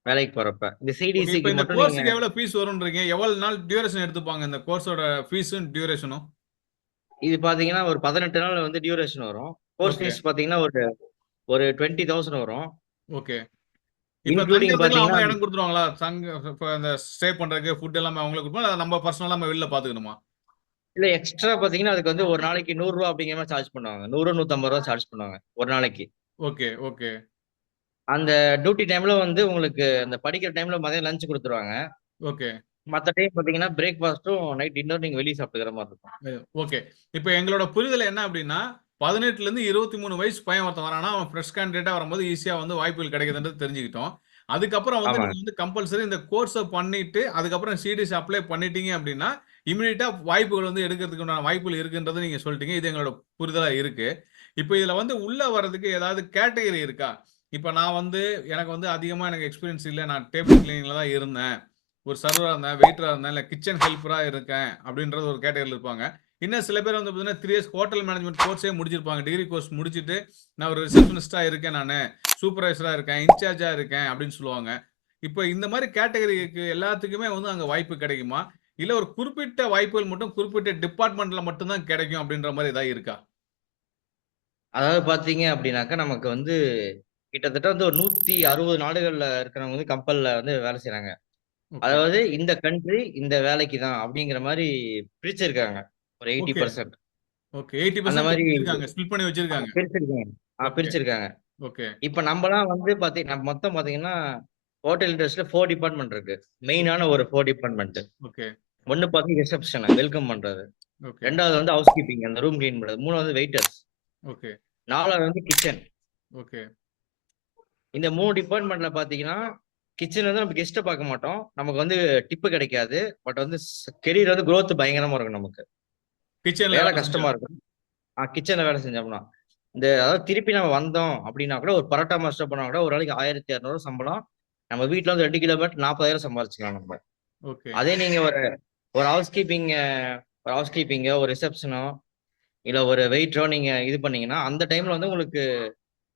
வேலைக்கு போறப்ப. இந்த ஓகே. இப்ப சிடிசிக்கு இந்த மட்டும் நீங்க கோர்ஸ்க்கு எவ்வளோ ஃபீஸ் வரும்ன்றீங்க? எவ்வளவு நாள் டியூரேஷன் எடுத்துப்பாங்க இந்த கோர்ஸோட ஃபீஸும், டியூரேஷனும்? இது பார்த்தீங்கன்னா, ஒரு 18 நாள் வந்து டியூரேஷன் வரும். கோர்ஸ் ஓகே, ஃபீஸ் பார்த்தீங்கன்னா, ஒரு ஒரு 20,000 வரும். ஓகே. இப்ப இன்க்ளூடிங் தங்கறதுக்குலாம் பார்த்தீங்கன்னா அவங்களே இடம் குடுத்துருவாங்களா? இப்ப அந்த ஸ்டே பண்றதுக்கு, ஃபுட் எல்லாமே அவங்களே குடுப்பாங்களா? இல்ல நம்ம பர்சனலா நம்ம வெளில பாத்துக்கணுமா? இல்ல எக்ஸ்ட்ரா பார்த்தீங்கன்னா, அதுக்கு வந்து ஒரு நாளைக்கு ரூ. 100 அப்படிங்கிற மாரி சார்ஜ் பண்ணுவாங்க. 100 ரூ. 150 சார்ஜ் பண்ணுவாங்க. ஒரு நாளைக்கு. Okay, okay. அந்த டியூட்டி டைம்ல வந்து உங்களுக்கு அந்த படிக்கிற டைம்ல மதியம் லஞ்ச் குடுத்துருவாங்க. ஓகே. மத்த டைம் பார்த்தீங்கன்னா, பிரேக்ஃபாஸ்ட்டும், நைட் டின்னர் நீங்க வெளிய சாப்பிட்டுக்கிற மாரி இருக்கும். ஓகே. இப்ப எங்களோட புரிதல் என்ன அப்டின்னா, 18லருந்து 23 வயசு பையன் ஒருத்தன் வரான்னா, அவன் ஃப்ரெஷ் கேண்டிடேட்டா வரும்போது ஈஸியா வந்து வாய்ப்புகள் கிடைக்குதுன்றது தெரிஞ்சுக்கிட்டோம். அதுக்கப்புறம் வந்து ஆமாங்க. நீங்க வந்து கம்பல்சரி இந்த கோர்ஸ பண்ணிட்டு, அதுக்கப்புறம் சிடிசி அப்ளை பண்ணிட்டீங்க அப்டின்னா, இமிடியேட்டா வாய்ப்புகள் வந்து எடுக்கிறதுக்கு உண்டான வாய்ப்புகள் இருக்குன்றத நீங்க சொல்ட்டீங்க. இது எங்களோட புரிதலா இருக்கு. இப்ப இதுல வந்து உள்ள வர்றதுக்கு ஏதாவது கேட்டகரி இருக்கா? இப்ப நான் வந்து எனக்கு வந்து அதிகமா எனக்கு எக்ஸ்பீரியன்ஸ் இல்ல. நான் டேபிள் கிளீனிங்ல தான் இருந்தேன். ஒரு சர்வரா இருந்தேன், வெயிட்டரா இருந்தேன், இல்ல கிட்சன் ஹெல்ப்பரா இருக்கேன் அப்படின்றது ஒரு கேட்டகரில இருப்பாங்க. இன்னும் சில பேர் வந்து பார்த்தீங்கன்னா, 3 இயர்ஸ் ஹோட்டல் மேனேஜ்மென்ட் கோர்ஸே முடிச்சிருப்பாங்க. டிகிரி கோர்ஸ் முடிச்சுட்டு, நான் ஒரு ரிசப்ஷனிஸ்ட்டா இருக்கேன் நானு. சூப்பர்வைசரா இருக்கேன், இன்சார்ஜா இருக்கேன் அப்படின்னு சொல்லுவாங்க. இப்ப இந்த மாரி கேட்டகரிக்கு எல்லாத்துக்குமே வந்து அங்க வாய்ப்பு கிடைக்குமா? இல்ல ஒரு குறிப்பிட்ட வாய்ப்புகள் மட்டும் குறிப்பிட்ட டிபார்ட்மென்ட்ல மட்டும் தான் கிடைக்கும் அப்படின்ற மாரி ஏதாவது இருக்கா? அதாவது பார்த்தீங்க அப்டின்னாக்கா, நமக்கு வந்து கிட்டத்தட்ட வந்து ஒரு 160 நாடுகள்ல இருக்கிறவங்க வந்து கப்பல்ல வந்து வேலை செய்றாங்க. ஓகே, அதாவது இந்த கண்ட்ரி இந்த வேலைக்கு தான் அப்டிங்கிற மாரி பிரிச்சிருக்காங்க. ஒரு ஓகே, 80% ஓகே. அந்த 80% மாரி பிரிச்சிருக்காங்க. ஸ்பிளிட் பண்ணி வச்சிருக்காங்க. பிரிச்சிருக்காங்க. ஓகே, பிரிச்சிருக்காங்க. ஓகே, இப்ப நம்பலாம் வந்து மொத்தம் பார்த்தீங்கன்னா, ஹோட்டல் இண்டஸ்ட்ரில 4 டிபார்ட்மெண்ட் இருக்கு. ஓகே, மெயினான ஒரு 4 டிபார்ட்மெண்ட். ஓகே, ஒண்ணு பார்த்தீங்கன்னா ரிசப்ஷன் வெல்கம் பண்றது. ஓகே, 2வது வந்து ஹவுஸ் கீப்பிங் அந்த ரூம் கிளீன் பண்றது. 3வது வெயிட்டர்ஸ். ஓகே, 4வது வந்து கிட்சன். ஓகே. இந்த 3 டிபார்ட்மெண்ட்ல பார்த்தீங்கன்னா, கிட்சன்ல வந்து நம்ம கெஸ்ட்ட பார்க்க மாட்டோம். நமக்கு வந்து டிப் கிடைக்காது. பட் வந்து கெரியர் வந்து குரோத் பயங்கரமா இருக்கும் நமக்கு. கிட்சன்ல வேலை வேலை செஞ்சா. கஷ்டமா இருக்கும். கிட்சன்ல வேலை செஞ்சோம்னா. அதாவது திருப்பி நம்ம வந்தோம் அப்டின்னா கூட ஒரு பரோட்டா மாஸ்டர் போனா கூட ஒரு நாளைக்கு ரூ. 1200 சம்பளம். நம்ம வீட்ல வந்து 2 கிலோமீட்டர் 40,000 சம்பாரிச்சுக்கலாம் நம்ம. ஓகே. அதே நீங்க ஒரு ஒரு ஹவுஸ் கீப்பிங்கோ, ஒரு ரிசப்ஷனோ, இல்ல ஒரு வெயிட்டரோ நீங்க இது பண்ணீங்கன்னா, அந்த டைம்ல வந்து உங்களுக்கு ரூ.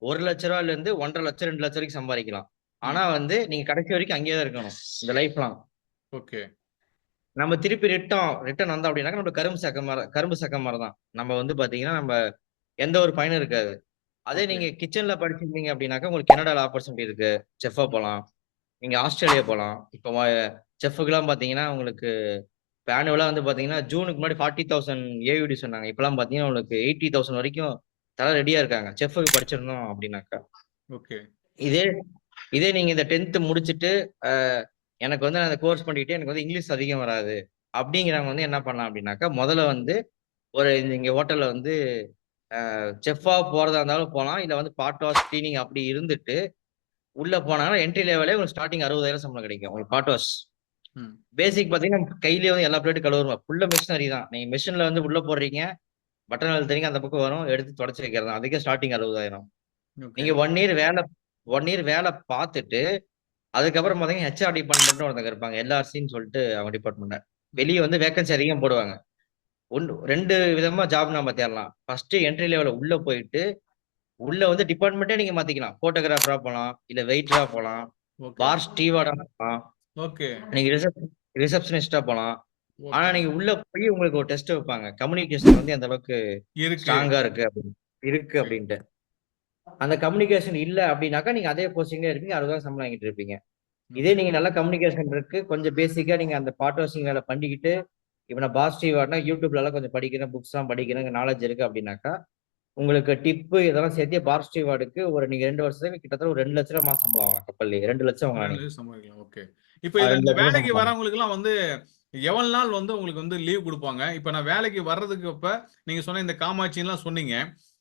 1,00,000லேருந்து 1,50,000 2,00,000 வரைக்கும் சம்பாரிக்கலாம். ம். ஆனா வந்து நீங்க கடைசி வரைக்கும் அங்கேயே தான் இருக்கணும். இந்த லைஃப் லாங். ஓகே. நம்ம திருப்பி ரிட்டர்ன் வந்தோம் அப்டின்னாக்க நம்மளுக்கு கரும்பு சக்க மாரி தான். நம்ம வந்து பார்த்தீங்கன்னா, எந்த ஒரு பயனும் இருக்காது. அதே ஓகே. நீங்க கிட்சன்ல படிச்சிருந்தீங்க அப்டின்னாக்கா, உங்களுக்கு கனடால ஆப்பர்ச்சுனிட்டி இருக்கு. செஃப்பா போலாம். நீங்க ஆஸ்திரேலியா போலாம். இப்ப செஃப்க்குலாம் பார்த்தீங்கன்னா, உங்களுக்கு இப்ப ஆனுவலா வந்து பார்த்தீங்கன்னா, ஜூனுக்கு முன்னாடி 40,000 ஏயுடி சொன்னாங்க. இப்பலாம் பார்த்தீங்கன்னா, உங்களுக்கு 80,000 வரைக்கும் தர ரெடியா இருக்காங்க. செஃப்க்கு படிச்சிருந்தோம் அப்டின்னாக்கா. ஓகே. இதே இதே நீங்க இந்த 10த் முடிச்சுட்டு, அ எனக்கு வந்து நான் இந்த கோர்ஸ் பண்ணிட்டு எனக்கு வந்து இங்கிலீஷ் அதிகம் வராது. அப்டிங்கிறவங்க வந்து என்ன பண்ணலாம் அப்டின்னாக்கா, முதல்ல வந்து ஒரு இங்க ஹோட்டல்ல வந்து செஃப்பா போறதா இருந்தாலும் போலாம். இல்ல வந்து பார்ட் வாஷ், கிளீனிங் அப்டி இருந்துட்டு, உள்ள போனாங்கன்னா என்ட்ரி லெவலே உங்களுக்கு ஸ்டார்ட்டிங் 60,000 சம்பளம் கிடைக்கும். உங்களுக்கு பார்ட் வாஷ். ம். பேசிக் பார்த்தீங்கன்னா, நம்ம கையிலேயே வந்து எல்லா பிளேட்டும் கழுவுறோம். ஃபுல்லா மெஷினரி தான். நீங்க மெஷின்ல வந்து உள்ள போடுறீங்க, பட்டன் அழுத்துறீங்க, அந்த பக்கம் வரும். எடுத்து தொடச்சு வைக்கிறது தான். அதுக்கே ஸ்டார்ட்டிங் 60,000. ஓகே. நீங்க 1 இயர் வேல பார்த்துட்டு, அதுக்கப்புறம் பார்த்தீங்கன்னா, ஹெச்ஆர் டிபார்ட்மெண்ட்னு ஒருத்தங்க இருப்பாங்க. எல்ஆர்சின்னு சொல்லிட்டு அவங்க டிபார்ட்மெண்ட். ம். வெளிய வந்து வேக்கன்சி அதிகம் போடுவாங்க. 2 விதமா ஜாப் நம்ம தேடலாம். ஃபர்ஸ்ட் என்ட்ரி லெவல்ல உள்ள போயிட்டு, உள்ள வந்து டிபார்ட்மெண்ட்டே நீங்க மாத்திக்கலாம். போட்டோகிராஃபரா போலாம், இல்ல வெயிட்டரா போலாம், ஓகே. பார் ஸ்டீவர்டா போலாம். ஓகே. நீங்க ரிசப்ஷனிஸ்ட்டா போலாம். ஆனா ஓகே. நீங்க உள்ள போய் உங்களுக்கு ஒரு டெஸ்ட் வைப்பாங்க. கம்யூனிகேஷன் வந்து எந்த அளவுக்கு இருக்கு. ஸ்ட்ராங்கா இருக்கு ஓகே. அப்டின்ட்டு. அந்த கம்யூனிகேஷன் இல்ல அப்டின்னாக்கா, நீங்க அதே போஸ்டிங்லயே இருப்பீங்க. 60,000 சம்பளம் வாங்கிட்டு இருப்பீங்க. இதே ஓகே. நீங்க நல்ல கம்யூனிகேஷன் இருக்கு. கொஞ்சம் பேசிக்கா நீங்க அந்த பார்ட் வாஷிங் வேல பண்ணிக்கிட்டு, இப்ப நான் பாஸ் ஸ்டீவார்ட்னா YouTubeலலாம் கொஞ்சம் படிக்கிறேன், புக்ஸ்லாம் படிக்கிறேன், நாலேட்ஜ் இருக்கு அப்டின்னாக்கா, உங்களுக்கு டிப்பு இதெல்லாம் சேர்த்தே பார் ஸ்டீவார்டுக்கு நீங்க 2 வருஷத்துக்கு கிட்டத்தட்ட ஒரு ரூ. 2,00,000 மாசம் சம்பளம் வாங்கலாம் கப்பல்லயே. 2,00,000 வாங்கலாம் நீங்க. சம்பளிக்கலாம். ஓகே. இப்ப இதுல இந்த 2,00,000 வேலைக்கு சம்பளம். வரவங்களுக்கெல்லாம் வந்து எவ்வளவு நாள் வந்து உங்களுக்கு வந்து லீவ் குடுப்பாங்க? இப்ப நான் வேலைக்கு வர்றதுக்கு நீங்க சொன்ன இந்த காமாட்சின்லாம் சொன்னீங்க.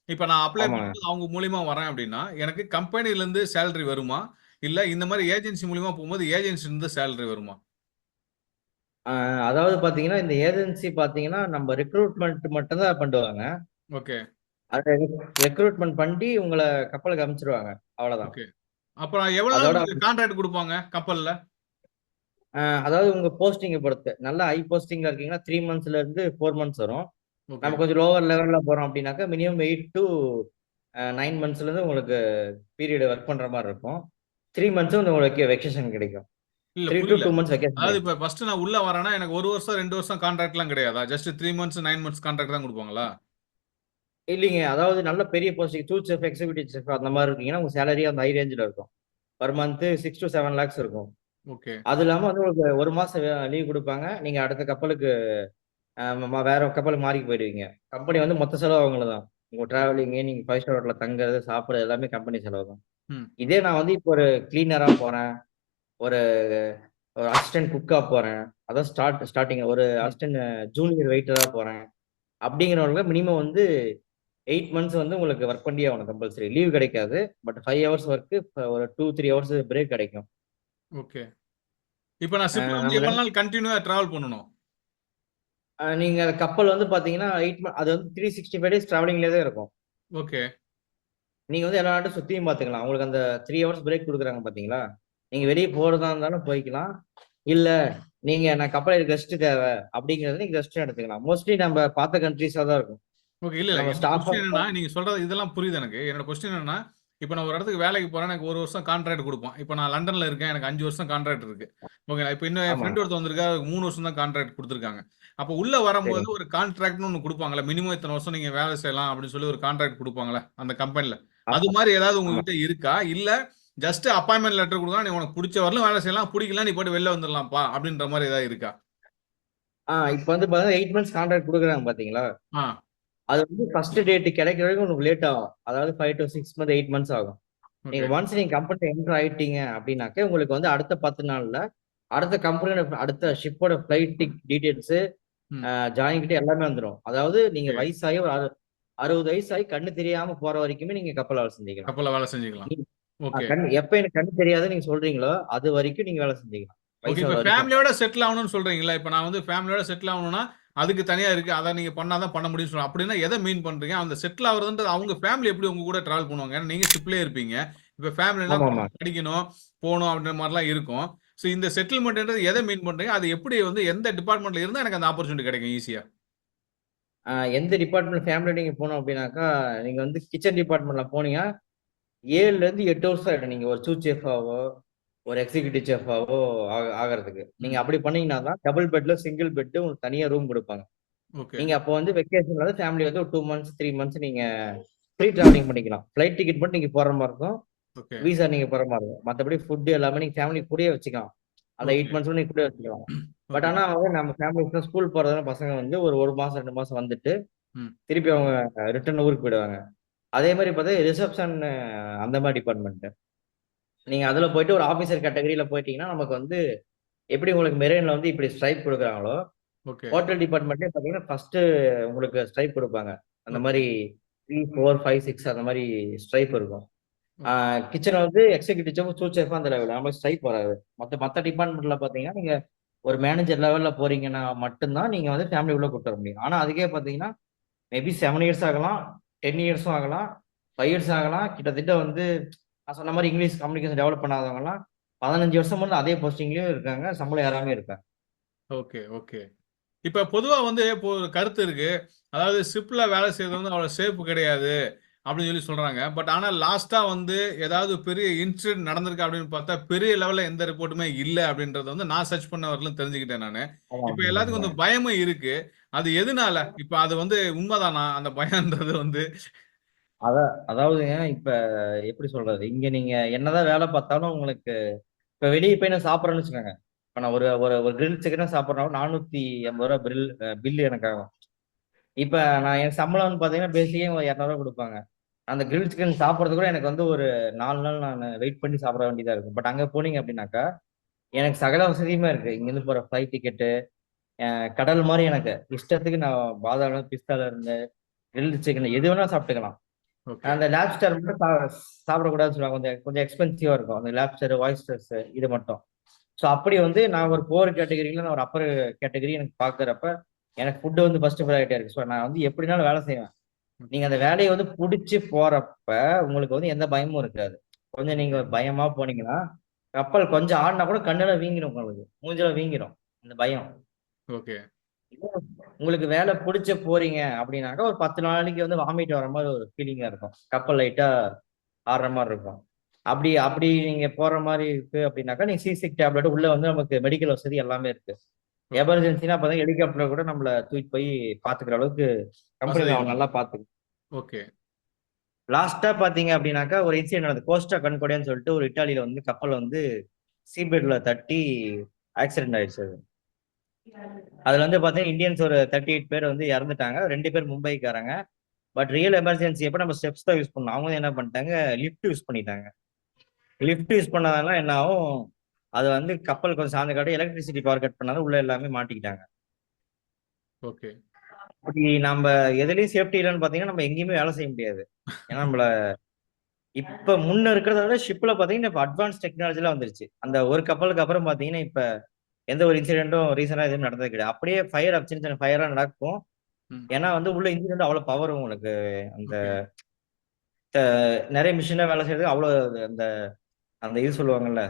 இப்ப நான் அப்ளை ஆமாங்க. பண்ணும்போது அவங்க மூலியமா வரேன் அப்டின்னா, எனக்கு கம்பெனிலருந்து சேலரி வருமா? இல்ல இந்த மாரி ஏஜென்சி மூலியமா போம்போது ஏஜென்சிலருந்து சேலரி வருமா? அ அதாவது பார்த்தீங்கன்னா, இந்த ஏஜென்சி பார்த்தீங்கன்னா, நம்ம ரெக்ரூட்மென்ட் மட்டும் தான் பண்ணுவாங்க. ஓகே. அத ரெக்ரூட்மென்ட் பண்ணி உங்கள கப்பலுக்கு அனுப்பிச்சுருவாங்க. அவ்வளதான். ஓகே. அப்புறம் எவ்வளவு நாள் அதோட உங்களுக்கு கான்ட்ராக்ட் குடுப்பாங்க கப்பல்ல? அதாவது உங்க போஸ்டிங்க பொறுத்து. நல்ல ஹை போஸ்டிங்ல இருக்கீங்கன்னா 3 மந்த்ஸ்ல இருந்து 4 மந்த்ஸ் வரும். ஓகே. நம்ம கொஞ்சம் லோவர் லெவல்ல போறோம் அப்டின்னாக்கா, மினிமம் 8 டூ 9 மந்த்ஸ்லேருந்து உங்களுக்கு பீரியட் ஒர்க் பண்ற மாரி இருக்கும். 3 மந்த்ஸ் வந்து உங்களுக்கு வெக்கேஷன் கிடைக்கும். இல்ல 3 டூ புரியல. 2 மந்த்ஸ் வெக்கேஷன் அதாவது கிடைக்கும். இப்ப ஃபர்ஸ்ட் நான் உள்ள வரேன்னா, எனக்கு 1 வருஷம், 2 வருஷம் கான்ட்ராக்ட்லாம் கிடையாதா? ஜஸ்ட் 3 மந்த்ஸ், 9 மந்த்ஸ் கான்ட்ராக்ட் தான் குடுப்பாங்களா? இல்லீங்க. அதாவது நல்ல பெரிய posting sous chef, executive chef அந்த மாரி இருக்கீங்கன்னா, உங்க சேலரி அந்த ஹை ரேஞ்ச்ல இருக்கும். பெர் மந்த் 6 டூ 7 லேக்ஸ் இருக்கும். ஓகே. அது இல்லாம வந்து உங்களுக்கு 1 மாசம் லீவ் குடுப்பாங்க. நீங்க அடுத்த கப்பலுக்கு வேற கப்பலுக்கு மாறி போயிடுவீங்க. கம்பெனி வந்து மொத்த செலவு அவங்களது தான். உங்க டிராவலிங்கு, நீங்க 5 ஸ்டார் ஹோட்டல்ல தங்குறது, சாப்பிடுறது எல்லாமே கம்பெனி செலவு தான். ம். இதே நான் வந்து இப்போ ஒரு கிளீனரா போறேன். ஒரு ஒரு அசிஸ்டன்ட் குக்கா போறேன். அதான் ஸ்டார்ட்டிங் ஒரு ம். அசிஸ்டன்ட் ஜூனியர் வெயிட்டரா போறேன். அப்படிங்கிறவங்க மினிமம் வந்து 8 மந்த்ஸ் வந்து உங்களுக்கு வொர்க் பண்ணியே ஆகணும் கம்பல்சரி. லீவ் கிடைக்காது. பட் 5 ஹவர்ஸ் வொர்க் ஒரு 2, 3 ஹவர்ஸ் பிரேக் கிடைக்கும். ஓகே. இப்ப நான் ஷிப்ல வந்து நம்ம எவ்வளவு நாள் கன்டினியூவா டிராவல் பண்ணணும்? நீங்க கப்பல் வந்து பார்த்தீங்கன்னா, அது வந்து 365 டேஸ் டிராவலிங்லயே தான் இருக்கும். ஓகே. நீங்க வந்து எல்லா நாட்டும் சுத்தியும் பார்த்துக்கலாம். உங்களுக்கு அந்த 3 ஹவர்ஸ் பிரேக் குடுக்குறாங்க பார்த்தீங்களா? நீங்க வெளிய போறதா இருந்தாலும் போய்க்கலாம். இல்ல, நான் கப்பல்ல எனக்கு ரெஸ்ட் தேவ அப்படிங்கிறத நீங்க ரெஸ்ட்டும் எடுத்துக்கலாம். மோஸ்ட்லி நம்ம பார்த்த கண்ட்ரீஸா தான் இருக்கும். ஓகே. இல்ல, இல்ல. நம்ம என்னோட ஸ்டாஃபா கொஸ்டின் என்னன்னா, நீங்க சொல்றது இதெல்லாம் புரியுது எனக்கு. என்னோட கொஸ்டின் என்னன்னா, இப்ப நான் ஒரு இடத்துக்கு வேலைக்கு போறேன். எனக்கு 1 வருஷம் கான்ட்ராக்ட் குடுப்பான். இப்ப நான் லண்டன்ல இருக்கேன். எனக்கு 5 வருஷம் கான்ட்ராக்ட் இருக்கு. ஓகேங்களா? இப்ப இன்னும் என் ஆமா. ஃப்ரெண்ட் ஒருத்தன் வந்திருக்காரு. அவருக்கு 3 வருஷம் தான் கான்ட்ராக்ட் குடுத்துருக்காங்க. அப்ப உள்ள வரும்போது சரிங்க. ஒரு கான்ட்ராக்ட்ன்னு ஒண்ணு குடுப்பாங்கல்ல. மினிமம் இத்தன வருஷம் நீங்க வேலை செய்யலாம் அப்படின்னு சொல்லி ஒரு கான்ட்ராக்ட் குடுப்பாங்கல்ல, அந்த கம்பெனில. அது ஆமா, மாரி ஏதாவது ஆமா. உங்ககிட்ட இருக்கா? இல்ல ஜஸ்ட் அப்பாயின்ட்மென்ட் லெட்டர் குடுக்குறான். நீ உனக்கு புடிச்ச வரலும் வேலை செய்யலாம். புடிக்கல நீ பாட்டுக்கு வெளில வந்துரலாம்ப்பா அப்படின்ற மாரி ஏதாவது இருக்கா? இப்ப வந்து பார்த்தீங்கன்னா 8 மந்த்ஸ் கான்ட்ராக்ட் குடுக்குறாங்க பார்த்தீங்களா? ஆ. அது வந்து ஃபர்ஸ்ட் டேட் கிடைக்கிற வரைக்கும் உங்களுக்கு லேட் ஆகும். அதாவது 5 டூ 6 மந்த், 8 மந்த்ஸ் ஆகும். ஓகே. நீங்க கம்பெனில என்டர் ஆயிட்டீங்க அப்படின்னாக்க, உங்களுக்கு வந்து அடுத்த 10 நாள்ல, அடுத்த கம்பெனியோட அடுத்த ஷிப்போட ஃப்ளைட் டீட்டெயில்ஸ், ம். ஜாயிங் கிட்ட எல்லாமே வந்துரும். அதாவது நீங்க ஓகே. வயசாகி ஒரு 60 வயசாகி கண்ணு தெரியாம போற வரைக்குமே நீங்க கப்பல்ல வேலை செஞ்சுக்கலாம். கப்பல்ல வேலை செஞ்சுக்கலாம். நீ ஓகே. எப்ப எனக்கு கண்ணு தெரியாதுன்னு நீங்க சொல்றீங்களோ, அது வரைக்கும் நீங்க வேலை செஞ்சுக்கலாம். ஓகே. இப்ப வயசாகுற வரைக்கும். ஃபேமிலியோட செட்டில் ஆகணும்னு சொல்றீங்கல்ல. இப்ப நான் வந்து ஃபேமிலியோட செட்டில் ஆகணும்னா, அதுக்கு தனியா இருக்கு. அத நீங்க பண்ணா தான் பண்ண முடியும்னு சொல்றேன். அப்படின்னா எத மீன் பண்றீங்க? அந்த செட்டில் ஆகுறதுன்றது அவங்க ஃபேமிலி எப்படி உங்க கூட டிராவல் பண்ணுவாங்க? ஏன்னா நீங்க ஷிப்லயே இருப்பீங்க. இப்ப ஃபேமிலினா ஆமாமா. குழந்தை படிக்கணும், போணும் அப்படின்ற மாரிலாம் இருக்கும். ஸோ இந்த செட்டில்மென்ட்ன்றது எத மீன் பண்றீங்க? அது எப்படி வந்து எந்த டிபார்ட்மென்ட்ல இருந்தா எனக்கு அந்த ஆப்பர்ச்சுனிட்டி கிடைக்கும் ஈஸியா? எந்த டிபார்ட்மெண்ட் ஃபேமிலியோட நீங்க போனோம் அப்படின்னாக்கா, நீங்க வந்து கிச்சன் டிபார்ட்மெண்ட்ல போனீங்கன்னா, 7லேருந்து 8 ஹவர்ஸ் ஆயிடும். நீங்க ஒரு சூப் செஃப்பாவோ, ஒரு எக்ஸிக்யூட்டிவ் செஃப்பாவோ ஆகறதுக்கு. நீங்க ம். அப்படி பண்ணீங்கன்னா தான், டபுள் பெட்ல சிங்கிள் பெட் உங்களுக்கு தனியா ரூம் குடுப்பாங்க. ஓகே. நீங்க அப்போ வந்து வெக்கேஷன்ல வந்து ஃபேமிலி வந்து ஒரு 2 மந்த்ஸ், 3 மந்த்ஸ் நீங்க ஃப்ரீ டிராவலிங் பண்ணிக்கலாம். ஃப்ளைட் டிக்கெட் மட்டும் நீங்க போடுற மாரி இருக்கும். ஓகே. விசா நீங்க போடுற மாரி இருக்கும். மத்தபடி ஃபுட் எல்லாமே நீங்க ஃபேமிலி கூடயே வச்சுக்கலாம். அந்த ஓகே. 8 மந்த்ஸ் நீங்க கூடயே வச்சுக்கலாம். But okay. ஆனா வந்து நம்ம ஃபேமிலிஸ்லாம் ஸ்கூல் போறதால பசங்க வந்து ஒரு 1 மாசம், 2 மாசம் வந்துட்டு, ம். திருப்பி அவங்க ரிட்டர்ன் ஊருக்கு போயிடுவாங்க. அதே மாரி பார்த்தா ரிசப்ஷன் அந்த மாரி டிபார்ட்மெண்ட். நீங்க அதுல போயிட்டு ஒரு ஆபிசர் கேட்டகரில போயிட்டீங்கன்னா, நமக்கு வந்து எப்படி உங்களுக்கு மெரெய்ன்ல வந்து இப்படி ஸ்ட்ரைப் குடுக்குறாங்களோ, ஓகே. ஹோட்டல் டிபார்ட்மெண்ட்லயும் பார்த்தீங்கன்னா, ஃபர்ஸ்ட்டு உங்களுக்கு ஸ்ட்ரைப் குடுப்பாங்க. அந்த ஓகே. மாரி 3, 4, 5, 6 அந்த மாரி ஸ்ட்ரைப் இருக்கும். ஆ ஓகே. கிட்சன்ல வந்து எக்ஸிக்யூட்டிவ் செஃப், சூப் செஃப் அந்த லெவல். நமக்கு ஸ்ட்ரைப் வராது. மத்த மத்த டிபார்ட்மெண்ட்ல பார்த்தீங்கன்னா, நீங்க ஒரு மேனேஜர் லெவல்ல போறீங்கன்னா மட்டும் தான் நீங்க வந்து ஃபேமிலி உள்ள கூட்டு வர முடியும். ஆனா அதுக்கே பார்த்தீங்கன்னா, மேபி 7 இயர்ஸ் ஆகலாம், 10 இயர்ஸும் ஆகலாம், 5 இயர்ஸ் ஆகலாம். கிட்டத்தட்ட வந்து நான் சொன்ன மாரி இங்கிலீஷ் கம்யூனிகேஷன் டெவலப் பண்ணாதவங்கலாம் 15 வருஷம் வந்து அதே போஸ்டிங்லயும் இருக்காங்க. சம்பளம் ஏறாமயே இருக்காங்க. ஓகே. ஓகே. இப்ப பொதுவா வந்து இப்போ ஒரு கருத்து இருக்கு. அதாவது ஷிப்ல வேலை செய்றது வந்து அவ்வளோ சேஃப் கிடையாது. அப்படின்னு சொல்லி சொல்றாங்க. பட் ஆனா லாஸ்ட்டா வந்து ஏதாவது பெரிய இன்சிடென்ட் நடந்திருக்கா அப்படின்னு பார்த்தா, பெரிய லெவல்ல எந்த ரிப்போர்ட்டுமே இல்ல அப்படின்றத வந்து நான் சர்ச் பண்ண வரையிலும் தெரிஞ்சுக்கிட்டேன் நானு. ஆமா, இப்ப ஆமா, எல்லாத்துக்கும் ஆமா. வந்து பயமும் இருக்கு. அது எதுனால? இப்ப அது வந்து உண்மதானா? அந்த பயம்ன்றது வந்து அதாவதுங்க இப்ப எப்படி சொல்றது? இங்க நீங்க என்னதான் வேலை பார்த்தாலும் உங்களுக்கு இப்ப வெளிய போய் நான் சாப்பிடுறேன்னு வச்சுக்கோங்க. இப்ப நான் ஒரு ஒரு ஒரு கிரில் சிக்கனே சாப்பிடுறேன்னா ரூ. 480 பில் எனக்கு ஆகும். இப்ப நான் என் சம்பளம் வந்து பார்த்தீங்கன்னா, பேசிக்கே ஒரு ரூ. 200 குடுப்பாங்க. அந்த கிரில் சிக்கன் சாப்பிடுறதுக்கு கூட எனக்கு வந்து ஒரு 4 நாள் நானு வெயிட் பண்ணி சாப்பிட வேண்டியதா இருக்கும். பட் அங்க போனீங்க அப்படின்னாக்கா, எனக்கு சகல வசதியுமே இருக்கு. இங்கேருந்து போற ஃப்ளைட் டிக்கெட்டு, கடல் மாரி எனக்கு இஷ்டத்துக்கு நான் பாதாள பிஸ்தால இருந்து, கிரில்டு சிக்கன் எது வேணா சாப்பிட்டுக்கலாம். ஓகே. அந்த லாப்ஸ்டர் மட்டும் சாப்பிடக்கூடாதுன்னு சொல்லுவாங்க. கொஞ்சம் கொஞ்சம் எக்ஸ்பென்சிவா இருக்கும். அந்த லாப்ஸ்டர், ஆயிஸ்டர்ஸ் இது மட்டும். ஸோ அப்படி வந்து நான் ஒரு புவர் கேட்டகரில நான் ஒரு அப்பர் கேட்டகரி எனக்கு பார்க்குறப்ப, எனக்கு ஃபுட் வந்து ஃபர்ஸ்ட் ப்ரையாரிட்டியா இருக்கு. ஸோ நான் வந்து எப்படினாலும் வேலை செய்வேன். நீங்க அந்த வேலைய வந்து புடிச்சு போறப்ப, உங்களுக்கு வந்து எந்த பயமும் இருக்காது. கொஞ்சம் நீங்க பயமா போனீங்கன்னா, கப்பல் கொஞ்சம் ஆடுனா கூட கண்ணெல்லாம் வீங்கிரும் உங்களுக்கு. மூஞ்செல்லாம் வீங்கிரும். அந்த பயம். ஓகே. உங்களுக்கு வேலை புடிச்சு போறீங்க அப்படின்னாக்கா, ஒரு 10 நாளைக்கு வந்து வாமிட் வர மாரி ஒரு ஃபீலிங்கா இருக்கும். கப்பல் லைட்டா ஆடுற மாரி இருக்கும். அப்படி அப்படி நீங்க போற மாரி இருக்கு அப்படின்னாக்கா, நீங்க சிக் டேப்லெட் உள்ள வந்து நமக்கு மெடிக்கல் வசதி எல்லாமே இருக்கு. ஓகே. எமர்ஜென்சின்னா அப்பதான் ஹெலிகாப்டர்ல கூட நம்மள தூக்கிட்டு போய் பாத்துக்கிற அளவுக்கு கம்பெனி வசதிகள் நல்லா இருக்கு. பாத்துக்கும். ஓகே. லாஸ்ட்டா பாத்தீங்க அப்படின்னாக்கா, ஒரு இன்சிடென்ட் நடந்தது. கோஸ்டா கன்கோர்டியான்னு சொல்லிட்டு ஒரு இட்டாலியில வந்து கப்பல் வந்து சீட் பெல்ட்ல தட்டி ஆக்சிடென்ட் ஆயிடுச்சு அது. அதுல வந்து பாத்தீங்கன்னா, இந்தியன்ஸ் ஒரு 38 பேர் வந்து இறந்துட்டாங்க. 2 பேர் மும்பைக்காரங்க. பட் ரியல் எமர்ஜென்சி அப்ப நம்ம ஸ்டெப்ஸ் தான் யூஸ் பண்ணணும். அவங்க வந்து என்ன பண்ணிட்டாங்க, லிஃப்ட் யூஸ் பண்ணிட்டாங்க. லிஃப்ட் யூஸ் பண்ணதால என்ன ஆகும், அது வந்து கப்பல் கொஞ்சம் சாய்ந்த காட்டி எலக்ட்ரிசிட்டி பவர் கட் பண்ணாலும் உள்ள எல்லாமே மாட்டிக்கிட்டாங்க. ஓகே. அப்படி நம்ம எதுலயும் சேஃப்டி இல்லன்னு பார்த்தீங்கன்னா, நம்ம எங்கேயுமே வேலை செய்ய முடியாது. ஏன்னா நம்மள இப்ப முன்ன இருக்கிறத விட ஷிப்ல பார்த்தீங்கன்னா, இப்ப அட்வான்ஸ் டெக்னாலஜிலாம் வந்துருச்சு. அந்த ஒரு கப்பலுக்கு அப்புறம் பார்த்தீங்கன்னா, இப்ப எந்த ஒரு இன்சிடென்ட்டும் ரீசென்ட்டா எதுவும் நடந்தது கிடையாது. அப்படியே சின்ன சின்ன ஃபயர்லாம் நடக்கும். ம். ஏன்னா வந்து உள்ள இன்ஜின் வந்து அவ்வளோ பவர் உங்களுக்கு. அந்த ஓகே. நெறைய மிஷின்ல வேலை செய்றதுக்கு அவ்வளோ அந்த அந்த இது சொல்லுவாங்கல்ல,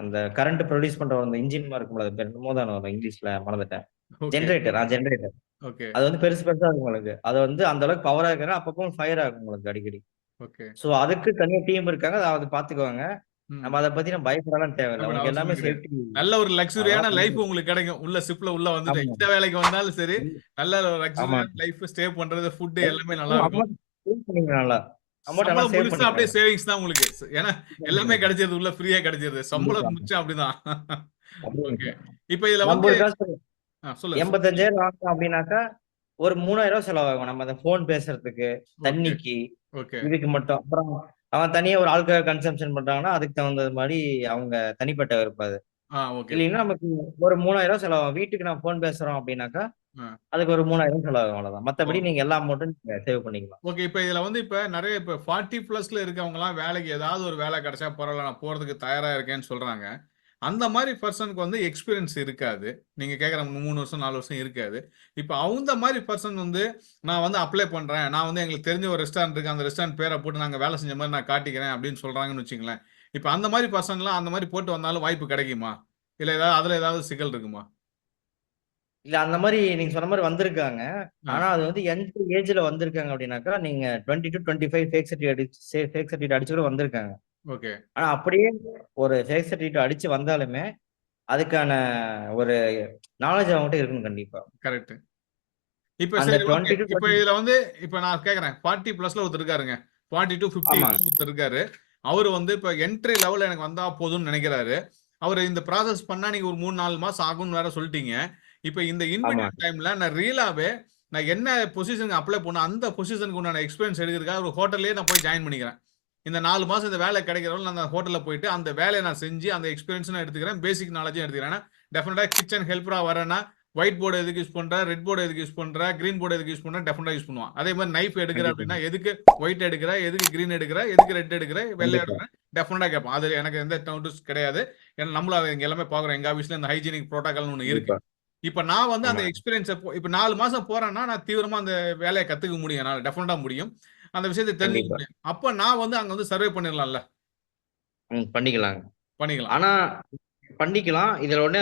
அந்த கரண்ட் ப்ரொடியூஸ் பண்ற அந்த இன்ஜின் மாரி இருக்கும்ல, அது பேர் என்னமோ தான் வரும் இங்கிலீஷ்ல மறந்துட்டேன். ஓகே. ஜெனரேட்டர். ஓகே. அது வந்து பெருசு பெருசா இருக்கும் உங்களுக்கு. அது வந்து அந்த அளவுக்கு பவரா இருக்கிறனால அப்பப்போ ஃபயர் ஆகும் உங்களுக்கு அடிக்கடி. ஓகே. சோ அதுக்கு தனியா டீம் இருக்காங்க. அத பாத்துக்குவாங்க. ம். நம்ம அத பத்தி நம்ம பயப்படலாம் தேவையில்ல. பயப்பட உங்களுக்கு எல்லாமே அவசியமே கிடையாது. சேஃப்டி. நல்ல ஒரு லக்ஸூரியான அதெல்லாம் லைஃப் பண்ணி உங்களுக்கு கிடைக்கும். ஷிப்ல உள்ள வந்துட்டேன். ஆமா. எந்த வேலைக்கு வந்தாலும் சரி, ம். நல்ல ஒரு ஆமா. லக்ஸூரியான லைஃப் ஸ்டே பண்றது, ஃபுட் எல்லாமே நல்லா இருக்கும். அமௌண்ட் சேவ் பண்ணிக்கலாம் நல்லா. அமௌண்ட் ஆனா சம்பளம் சேவ் முழுசா அப்படியே பண்ணிக்கலாங்க. சேவிங்ஸ் தான் உங்களுக்கு. ஏன்னா எல்லாமே கிடைச்சிருது. உள்ள ஃப்ரீயா கிடைச்சிருது. கண்டிப்பா. சம்பளம் மிச்சம் அப்படிதான். ஓகே. அப்படியே இப்ப இதுல நம்ம வந்து ஒரு காசு சொல்லுங்க. 85,000 வாங்குறோம் அப்படின்னாக்கா, ஒரு ரூ. 3,000 செலவாகும். நம்ம அந்த ஃபோன் பேசுறதுக்கு, ஓகே. தண்ணிக்கு, ஓகே. இதுக்கு மட்டும். அப்புறம் அவன் தனியா ஒரு ஆல்கஹால் கன்சம்ப்ஷன் பண்றாங்கன்னா, அதுக்கு தகுந்தது மாரி அவங்க தனிப்பட்ட இருப்பாது. ஓகே. இல்லைன்னா நமக்கு ஒரு ரூ. 3,000 செலவாகும். வீட்டுக்கு நம்ம ஃபோன் பேசுறோம் அப்படின்னாக்கா, ஆ. அதுக்கு ஒரு 3,000 செலவாகும் அவ்வளவுதான். ஓ! மத்தபடி நீங்க எல்லா அமௌண்ட்டும் நீங்க சேவ் பண்ணிக்கலாம். ஓகே. இப்ப இதுல வந்து நெறைய 40 பிளஸ்ல இருக்கவங்கலாம் வேலைக்கு ஏதாவது ஒரு வேலை கிடைச்சா பரவால்ல. நான் போறதுக்கு தயாரா இருக்கேன்னு சொல்றாங்க. அந்த மாரி பெர்சனுக்கு வந்து எக்ஸ்பீரியன்ஸ் இருக்காது. நீங்க கேட்கிற 3 வருஷம், 4 வருஷம் இருக்காது. இப்ப அந்த மாரி பெர்சன் வந்து, நான் வந்து அப்ளை பண்றேன். நான் வந்து எங்களுக்கு தெரிஞ்ச ஒரு ரெஸ்டாரண்ட் இருக்கு. அந்த ரெஸ்டாரண்ட் பேர போட்டு நாங்க வேலை செஞ்ச மாரி நான் காட்டிக்கிறேன் அப்படின்னு சொல்றாங்கன்னு வச்சுக்கங்களேன். இப்ப அந்த மாரி பெர்சன்லாம் அந்த மாரி போட்டு வந்தாலும் வாய்ப்பு கிடைக்குமா? இல்ல அதுல ஏதாவது சிக்கல் இருக்குமா? இல்ல அந்த மாரி நீங்க சொன்ன மாரி வந்திருக்காங்க. ஆ. ஆனா அது வந்து எந்த ஏஜ்ல வந்திருக்காங்க அப்படின்னாக்கா, நீங்க 20-25 ஃபேக் சர்டிஃபிகேட் அடிச்சு கூட வந்திருக்காங்க. ஓகே. ஆனா அப்படியே ஒரு ஃபேக் சர்டிஃபிகேட் அடிச்சு வந்தாலுமே, அதுக்கான ஒரு நாலேட்ஜ் அவங்ககிட்ட இருக்கணும் கண்டிப்பா. கரெக்ட். இப்ப அந்த சரி, ஓகே. 20 டூ இப்ப 20 இதுல வந்து நான் கேட்கிறேன். 40 பிளஸ்ல ஒருத்தர் இருக்காருங்க. 40 டூ 50 ஆமாங்க, ஒருத்தர் இருக்காரு. அவரு வந்து இப்ப என்ட்ரி லெவல்ல எனக்கு வந்தா போதும்னு நெனைக்கிறாரு. அவரு இந்த ப்ராசஸ் பண்ணா நீங்க ஒரு 3, 4 மாசம் ஆகும்னு வேற சொல்ட்டீங்க. இப்ப இந்த இன் ஆமா. பிட்வீன் டைம்ல நான் ரியலாவே நான் என்ன பொசிஷனுக்கு அப்ளை பண்ணணும், அந்த பொசிஷனுக்கு உண்டான எக்ஸ்பீரியன்ஸ் எடுக்கிறதுக்காக ஒரு ஹோட்டல்லயே நான் போய் ஜாயின் பண்ணிக்கிறேன். இந்த 4 மாசம் இந்த வேலை கிடைக்கிற வரைக்கும் நான் அந்த ஹோட்டல்ல போயிட்டு அந்த வேலைய நான் செஞ்சு அந்த எக்ஸ்பீரியன்ஸும் நான் எடுத்துக்கிறேன். பேசிக் நாலேட்ஜும் எடுத்துக்கிறேன். ஏன்னா டெஃபினட்டா கிட்சன் ஹெல்ப்பரா வரேன்னா, ஒயிட் போர்ட் எதுக்கு யூஸ் பண்ற? ரெட் போர்ட் எதுக்கு யூஸ் பண்ற? கிரீன் போர்ட் எதுக்கு யூஸ் பண்ற? டெஃபினட்டா யூஸ் பண்ணுவான். அதே மாரி நைஃப் எடுக்குற கண்டிப்பா, அப்டின்னா, எதுக்கு ஒயிட் எடுக்குற? எதுக்கு கிரீன் எடுக்குற? எதுக்கு ரெட் எடுக்குற? வெள்ள கண்டிப்பா, எடுக்குற? டெஃபினட்டா கேட்பான். அது எனக்கு எந்த டவுட்ஸ் கிடையாது. ஏன்னா நம்மளும் அத இங்க எல்லாமே பார்க்குறோம். எங்க ஆஃபீஸ்ல இந்த ஹைஜீனிக் புரோட்டோகால்னு ஒண்ணு இருக்கு. கண்டிப்பா. இப்ப நான் வந்து அந்த ஆமா. எக்ஸ்பீரியன்ஸ இப்ப 4 மாசம் போறேன்னா, நான் தீவிரமா அந்த வேலைய கத்துக்க முடியும் என்னால. டெஃபினட்டா முடியும். அந்த விஷயத்த தெரிஞ்சுக்க கண்டிப்பா. முடியும். அப்ப நான் வந்து அங்க வந்து சர்வே பண்ணிறலாம்ல? பண்ணிக்கலாங்க. பண்ணிக்கலாம். ஆனா பண்ணிக்கலாம். இதுல ஒண்ணே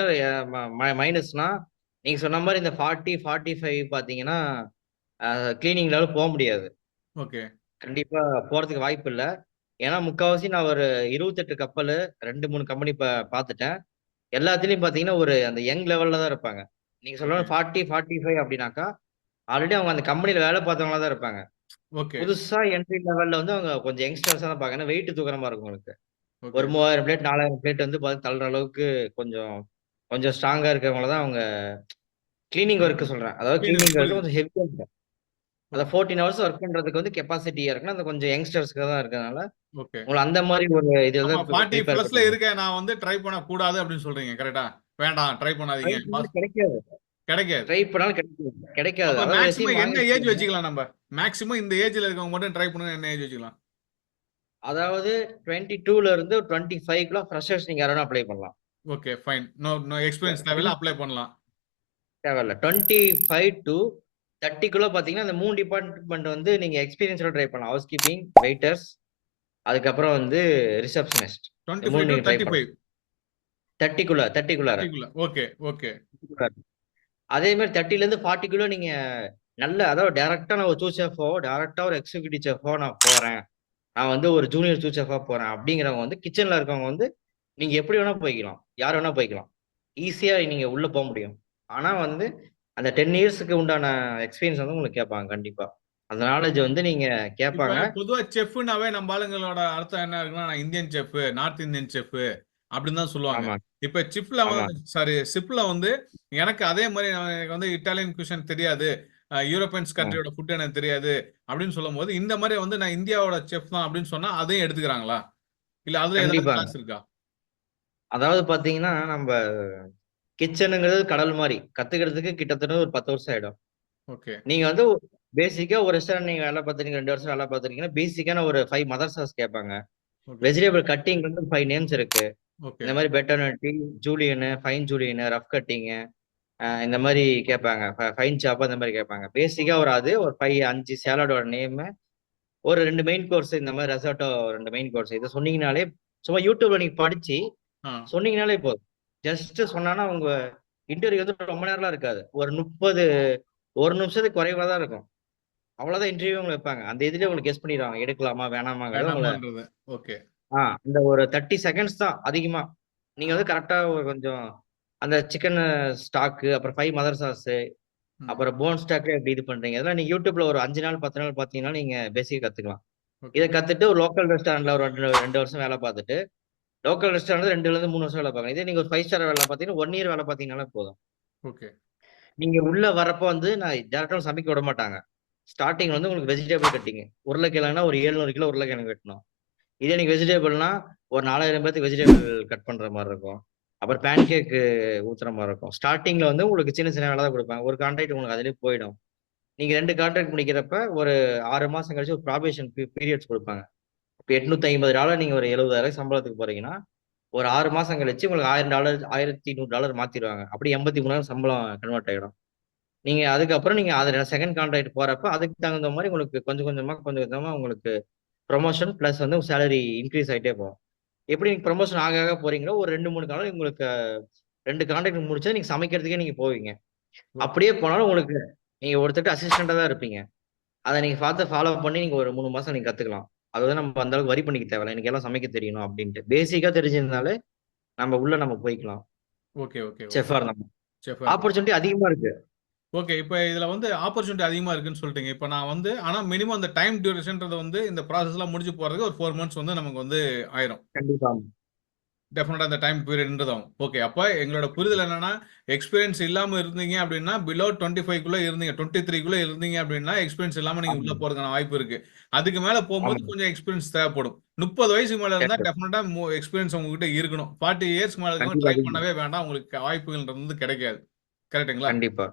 மைனஸ்னா, நீங்க சொன்ன மாரி இந்த 40, 45 பார்த்தீங்கன்னா, கிளீனிங் லெவல் முடியாது. ஓகே. கண்டிப்பா போறதுக்கு வாய்ப்பு இல்ல. ஏன்னா முக்காவாசி நான் ஒரு 28 கப்பலு 2, 3 கம்பெனி பார்த்துட்டேன். எல்லாத்துலயும் பார்த்தீங்கன்னா, ஒரு அந்த யங் லெவல்ல தான் இருப்பாங்க. நீங்க சொல்ற ஓகே. 40, 45 அப்படின்னாக்கா, ஆல்ரெடி அவங்க அந்த கம்பெனில வேலை பார்த்தவங்களா தான் இருப்பாங்க. ஓகே. புதுசா என்ட்ரி லெவல்ல வந்து அவங்க கொஞ்சம் யங்ஸ்டர்ஸா தான் பார்ப்பாங்க. ஏன்னா வெயிட் தூக்குற மாரி இருக்கும் உங்களுக்கு. ஓகே. ஒரு 3000 பிளேட், 4000 பிளேட் வந்து தள்ளுற அளவுக்கு கொஞ்சம் கொஞ்சம் ஸ்ட்ராங்கா இருக்கிறவங்கள தான் அவங்க கிளீனிங் ஒர்க் சொல்றேன். அதாவது புரியுதுங்க. கிளீனிங் ஒர்க் புரியுது. கொஞ்சம் ஹெவியா இருக்கும். அத ஓகே. 14 ஹவர்ஸ் ஒர்க் பண்றதுக்கு வந்து கெப்பாசிட்டியா இருக்குன்னா, அந்த கொஞ்சம் யங்ஸ்டர்ஸ்க்கு தான் இருக்கனால, ஓகே. உங்கள அந்த மாரி ஒரு இதுல அப்ப தான் 40 பிரிப்பேர் பிளஸ்ல பண்ணுவாங்க. இருக்க நான் வந்து ட்ரை பண்ணக்கூடாது அப்படின்னு சொல்றீங்க. கரெக்ட்டா? வேண்டாம் ட்ரை ட்ரை பண்ணாதீங்க. பண்ணாலும் கிடைக்காது. கிடைக்காது. ட்ரை பண்ணாலும் கிடைக்காது. கிடைக்காது. அப்ப அதாவது ரெஸ்யூம் மேக்ஸிமம் வாங்கி என்ன ஏஜ் வச்சுக்கோங்க. வச்சுக்கலாம் நம்ப? மேக்ஸிமம் இந்த ஏஜ்ல இருக்கவங்க மட்டும் ட்ரை பண்ணணும்னா என்ன ஏஜ் வச்சுக்கலாம்? அதாவது 22ல இருந்து 25க்குள்ள ஃப்ரெஷர்ஸ் நீங்க யார வேணா அப்ளை பண்ணலாம். Okay, fine. நோ எக்ஸ்பீரியன்ஸ் தேவையில்ல. அப்ளை பண்ணலாம். தேவையில்ல. 25 டூ 30க்குள்ள பார்த்தீங்கன்னா, அந்த 3 டிபார்ட்மெண்ட் வந்து நீங்க எக்ஸ்பீரியன்ஸோட ட்ரை பண்ணலாம். ஹவுஸ் கீப்பிங், வெயிட்டர்ஸ், அதுக்கப்புறம் வந்து ரிசப்ஷனிஸ்ட். இந்த 3 25 டூ நீங்க ட்ரை பண்ணலாம். 35. 30க்குள்ளார. 30க்குள்ள. Okay, okay. அதே மாரி 30லேருந்து 40க்குள்ள நீங்க நல்ல அதாவது டைரக்ட்டா நான் ஒரு சூஸ் செஃப்போ, டைரக்ட்டா ஒரு எக்ஸிக்யூட்டிவ் செஃப்போ நான் போறேன். நான் வந்து ஒரு ஜூனியர் சூஸ் செஃப்பா போறேன் அப்படிங்கிறவங்க வந்து கிட்சன்ல இருக்கவங்க வந்து, நீங்க எப்படி வேணா போய்க்கலாம். யார் வேணா போய்க்கலாம். ஈஸியா நீங்க உள்ள முடியும். ஆனா வந்து, அந்த 10 இயர்ஸ்க்கு உண்டான எக்ஸ்பீரியன்ஸ் வந்து உங்களுக்கு கேட்பாங்க கண்டிப்பா. அந்த நாலேட்ஜ் வந்து நீங்க இப்ப கேட்பாங்க. பொதுவா செஃப்னாவே நம்ம ஆளுங்களோட அர்த்தம் என்ன இருக்குன்னா, நான் Indian chef, north Indian chef அப்படின்னு தான் சொல்லுவாங்க. ஆமா, இப்ப சிப்ல ஆமா. வந்து சாரி சிப்ல வந்து எனக்கு அதே மாரி எனக்கு வந்து இட்டாலியன் குய்சன் தெரியாது. யூரோப்பியன்ஸ் ம். கண்ட்ரியோட ஃபுட் எனக்கு தெரியாது அப்படின்னு சொல்லும்போது, இந்த மாரி வந்து நான் இந்தியாவோட செஃப் தான் அப்படின்னு சொன்னா அதையும் எடுத்துக்கிறாங்களா? இல்ல அதுல ஏதாவது கண்டிப்பாங்க. கிளாஸ் இருக்கா? அதாவது பார்த்தீங்கன்னா, நம்ப கிச்சனுங்கிறது கடல் மாரி. கத்துக்கிறதுக்கு கிட்டத்தட்ட ஒரு 10 வருஷம் ஆயிடும். ஓகே, நீங்க வந்து பேசிக்கா ஒரு ரெஸ்டாரண்ட் நீங்க வேல பார்த்துருக்கீங்க, 2 வருஷம் வேல பார்த்துருக்கீங்கன்னா, பேசிக்கான ஒரு 5 மதர் சாஸ் கேட்பாங்க. ஓகே, வெஜிடபிள் கட்டிங் வந்து 5 நேம்ஸ் இருக்கு. ஓகே, இந்த மாரி பெட்டர்னட்டி, ஜூலியனு, ஃபைன் ஜூலியனு, ரஃப் கட்டிங்கு இந்த மாரி கேட்பாங்க. ஃபைன் சாப் அந்த மாரி கேட்பாங்க. பேசிக்கா ஒரு அது ஒரு 5 சாலடோட நேமு, ஒரு 2 மெயின் கோர்ஸ் இந்த மாரி ரெசார்ட்டோ 2 மெயின் கோர்ஸ். இத சொன்னீங்கனாலே சும்மா YouTubeல நீங்க படிச்சு ஆ, சொன்னீங்கனாலே போதும். ஜஸ்ட் சொன்னானா உங்க இன்டர்வியூ வந்து ரொம்ப நேரம்லாம் இருக்காது. ஒரு 30 1 நிமிஷத்துக்கு குறைவா தான் இருக்கும். அவ்வளோதான் இன்டர்வியூ உங்களுக்கு வைப்பாங்க. அந்த இதுலயே உங்களுக்கு கெஸ் பண்ணிருவாங்க. எடுக்கலாமா? வேணாமாங்கிறத உங்கள வேணாமான்றது. ஓகே, இந்த ஒரு 30 செகண்ட்ஸ் தான் அதிகமா. நீங்க வந்து கரெக்ட்டா ஒரு கொஞ்சம் அந்த சிக்கன் ஸ்டாக்கு, அப்புறம் 5 மதர் சாஸு, ம், அப்புறம் போன் ஸ்டாக்ல எப்படி இது பண்றீங்க? இதெல்லாம் நீங்க YouTubeல ஒரு 5 நாள், 10 நாள் பார்த்தீங்கன்னா, நீங்க பேசிக்கா கத்துக்கலாம். இத ஓகே, கத்துட்டு ஒரு லோக்கல் ரெஸ்டாரண்ட்ல ஒரு 2 வருஷம் வேல பார்த்துட்டு, லோக்கல் ரெஸ்டாரண்ட்ல 2லேருந்து 3 வருஷம் வேல பார்க்கணும். இதே நீங்க ஒரு 5 ஸ்டார் வேல பார்த்தீங்கன்னா, 1 இயர் வேல பார்த்தீங்கனாலே போதும். ஓகே, நீங்க உள்ள வரப்ப வந்து நான் டைரக்ட்டா சமைக்க விட மாட்டாங்க. ஸ்டார்ட்டிங் வந்து உங்களுக்கு வெஜிடபிள் கட்டிங். உருளைக்கிழங்குனா ஒரு 700 கிலோ உருளைக்கிழங்கு வெட்டணும். இதே நீங்க வெஜிடபிள்னா ஒரு 4000 பேத்துக்கு வெஜிடபிள் கட் பண்ற மாரி இருக்கும். அப்புறம் பேன் கேக் ஊத்துற மாரி இருக்கும். ஸ்டார்ட்டிங்ல வந்து உங்களுக்கு சின்ன சின்ன வேலை தான் குடுப்பாங்க. ஒரு கான்ட்ராக்ட் உங்களுக்கு அதிலேயே போயிடும். நீங்க 2 கான்ட்ராக்ட் முடிக்கிறப்ப ஒரு 6 மாசம் கழிச்சு ஒரு ப்ராபேஷன் பீரியட்ஸ் குடுப்பாங்க. இப்ப $850 நீங்க ஒரு 70,000 சம்பளத்துக்கு போறீங்கன்னா, ஒரு 6 மாசம் கழிச்சு உங்களுக்கு $1000 $1,100 மாத்திருவாங்க. அப்படி 83,000 சம்பளம் கன்வெர்ட் ஆயிடும். நீங்க அதுக்கப்புறம் நீங்க அதுல 2ண்ட் கான்ட்ராக்ட் போறப்ப, அதுக்கு தகுந்த மாரி உங்களுக்கு கொஞ்சம் கொஞ்சமா உங்களுக்கு புரமோஷன் பிளஸ் வந்து சேலரி இன்கிரீஸ் ஆயிட்டே போகும். எப்படி நீங்க புரமோஷன் ஆக ஆக போறீங்களோ, ஒரு 2, 3 காலம் உங்களுக்கு 2 கான்ட்ராக்ட் முடிச்சா நீங்க சமைக்கிறதுக்கே நீங்க போவீங்க. ஓகே, அப்படியே போனாலும் உங்களுக்கு நீங்க ஒருத்தர்ட்ட அசிஸ்டன்ட்டா தான் இருப்பீங்க. அத நீங்க பார்த்து ஃபாலோ பண்ணி நீங்க ஒரு 3 மாசம் நீங்க கத்துக்கலாம். அது வந்து நம்ம அந்த அளவுக்கு வொரி பண்ணிக்க தேவையில்ல. எனக்கு எல்லாம் சமைக்க தெரியணும் அப்டின்ட்டு. பேசிக்கா தெரிஞ்சிருந்தாலே நம்ம போய்க்கலாம். Okay, okay, okay. செஃப்பா இருந்தா. செஃப்பா இருக்கு. ஆப்பர்ச்சுனிட்டி அதிகமா இருக்கு. ஓகே. இப்ப இதுல வந்து ஆப்பர்ச்சுனிட்டி அதிகமா இருக்குன்னு சொல்ட்டீங்க. இப்ப நான் வந்து ஆனா மினிமம் அந்த டைம் டியூரேஷன்றது வந்து இந்த ப்ராசஸ்லாம் முடிஞ்சு போறதுக்கு ஒரு 4 மந்த்ஸ் வந்து நமக்கு வந்து ஆயிரும். கண்டிப்பா. டெஃபினட்டா அந்த டைம் பீரியட்ன்றது ஆகும். ஓகே. அப்ப எங்களோட புரிதல் என்னன்னா, எக்ஸ்பீரியன்ஸ் இல்லாம இருந்தீங்க அப்டின்னா, பிலோ 25க்குள்ள இருந்தீங்க. 23க்குள்ள இருந்தீங்க அப்டின்னா, எக்ஸ்பீரியன்ஸ் இல்லாம நீங்க ஆமா, உள்ள போறதுக்கான வாய்ப்பு இருக்கு. அதுக்கு மேல போம்போது ஆமா. கொஞ்சம் எக்ஸ்பீரியன்ஸ் தேவைப்படும். 30 வயசுக்கு மேல இருந்தா கரெக்ட். டெஃபினட்டா எக்ஸ்பீரியன்ஸ் உங்ககிட்ட இருக்கணும். 40 இயர்ஸ்க்கு மேல இருக்கவங்க கண்டிப்பா ட்ரை அதிகமா. பண்ணவே வேண்டாம். உங்களுக்கு வாய்ப்புகள்ன்றது வந்து கிடைக்காது. கரெக்ட்டுங்களா? கண்டிப்பா.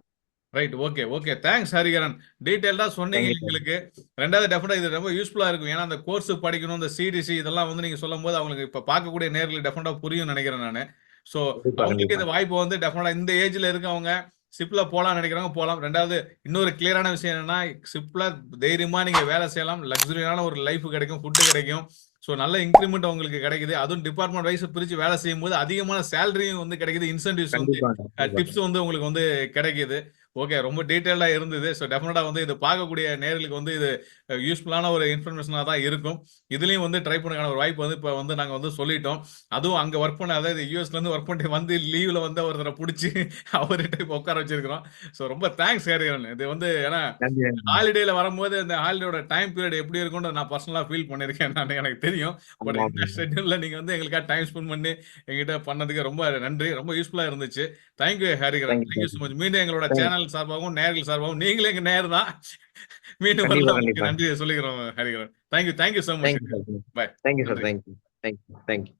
Right. Okay, okay. Thanks Hariharan. டீட்டெயில்டா சொன்னீங்க தேங்க் யூ சார். எங்களுக்கு. 2வது டெஃபினட்டா இது ரொம்ப யூஸ்ஃபுல்லா இருக்கும். ஏன்னா, அந்த கோர்ஸ் படிக்கணும், இந்த சிடிசி இதெல்லாம் வந்து நீங்க சொல்லும்போது அவங்களுக்கு இப்ப பார்க்கக்கூடிய நேயர்களுக்கு டெஃபினட்டா புரியும்னு நெனைக்கிறேன் நானு. ஸோ, கண்டிப்பா, அவங்களுக்கு கண்டிப்பா. இந்த வாய்ப்பு வந்து டெஃபினட்டா இந்த ஏஜ்ல இருக்கவங்க, ஷிப்ல போலாம்னு நெனைக்கிறவங்க போலாம். 2வது இன்னொரு கிளியரான விஷயம் என்னன்னா, ஷிப்ல தைரியமா நீங்க வேலை செய்யலாம். லக்ஸூரியான ஒரு லைஃப் கிடைக்கும், ஃபுட் கிடைக்கும். ஸோ, நல்ல இன்கிரிமென்ட் உங்களுக்கு கிடைக்குது. அதுவும் டிபார்ட்மென்ட் வைஸ் பிரிச்சு வேலை செய்யும்போது அதிகமான சேலரியும் வந்து கிடைக்குது. இன்சென்டிவ்ஸ் வந்து கண்டிப்பாங்க. கண்டிப்பாங்க. டிப்ஸ் வந்து உங்களுக்கு வந்து கிடைக்குது. ஓகே. ரொம்ப டீட்டெயில்டா இருந்தது. ஸோ டெஃபினட்டா வந்து இது பார்க்கக்கூடிய நேயர்களுக்கு வந்து இது யூஸ்ஃபுல்லான ஒரு இன்ஃபர்மேஷனா தான் இருக்கும். இதுலயும் வந்து ட்ரை பண்ணக்கான ஒரு வாய்ப்பு வந்து இப்ப வந்து நாங்க வந்து சொல்லிட்டோம். அதுவும் அங்க வொர்க் பண்ண அதாவது யுஎஸ்லேருந்து வொர்க் பண்ணிட்டு வந்து லீவ்ல வந்து ஒருத்தர புடிச்சு அவர்கிட்ட இப்ப உட்கார வச்சிருக்கிறோம். ஸோ ரொம்ப தேங்க்ஸ் ஹரிஹரன். இது வந்து ஏன்னா நன்றி, நன்றி. ஹாலிடேல வரும்போது அந்த ஹாலிடேயோட டைம் பீரியட் எப்படி இருக்கும்னு நான் பர்சனலா ஃபீல் பண்ணியிருக்கேன் நானு. எனக்கு தெரியும். பட் ஆமா, இந்த ஆமா. ஷெட்யூல்ல நீங்க வந்து எங்களுக்காக டைம் ஸ்பெண்ட் பண்ணி என்கிட்ட பண்ணதுக்கு ரொம்ப நன்றி. ரொம்ப யூஸ்ஃபுல்லா இருந்துச்சு. Thank you Hariharan. Thank you thank you sir. So much. மீண்டும் எங்களோட தேங்க் சேனல் சார்பாகவும், நேயர்கள் சார்பாகவும் நீங்களும் எங்க நேயர் தான். மீண்டும் ஒரு கண்டிப்பா, நாள் உங்களுக்கு கண்டிப்பா. நன்றிய சொல்லிக்கிறோம் Hariharan. Thank you so much. Thank you sir. Bye. Thank you sir. நன்றி. Thank you. Thank you. Thank you.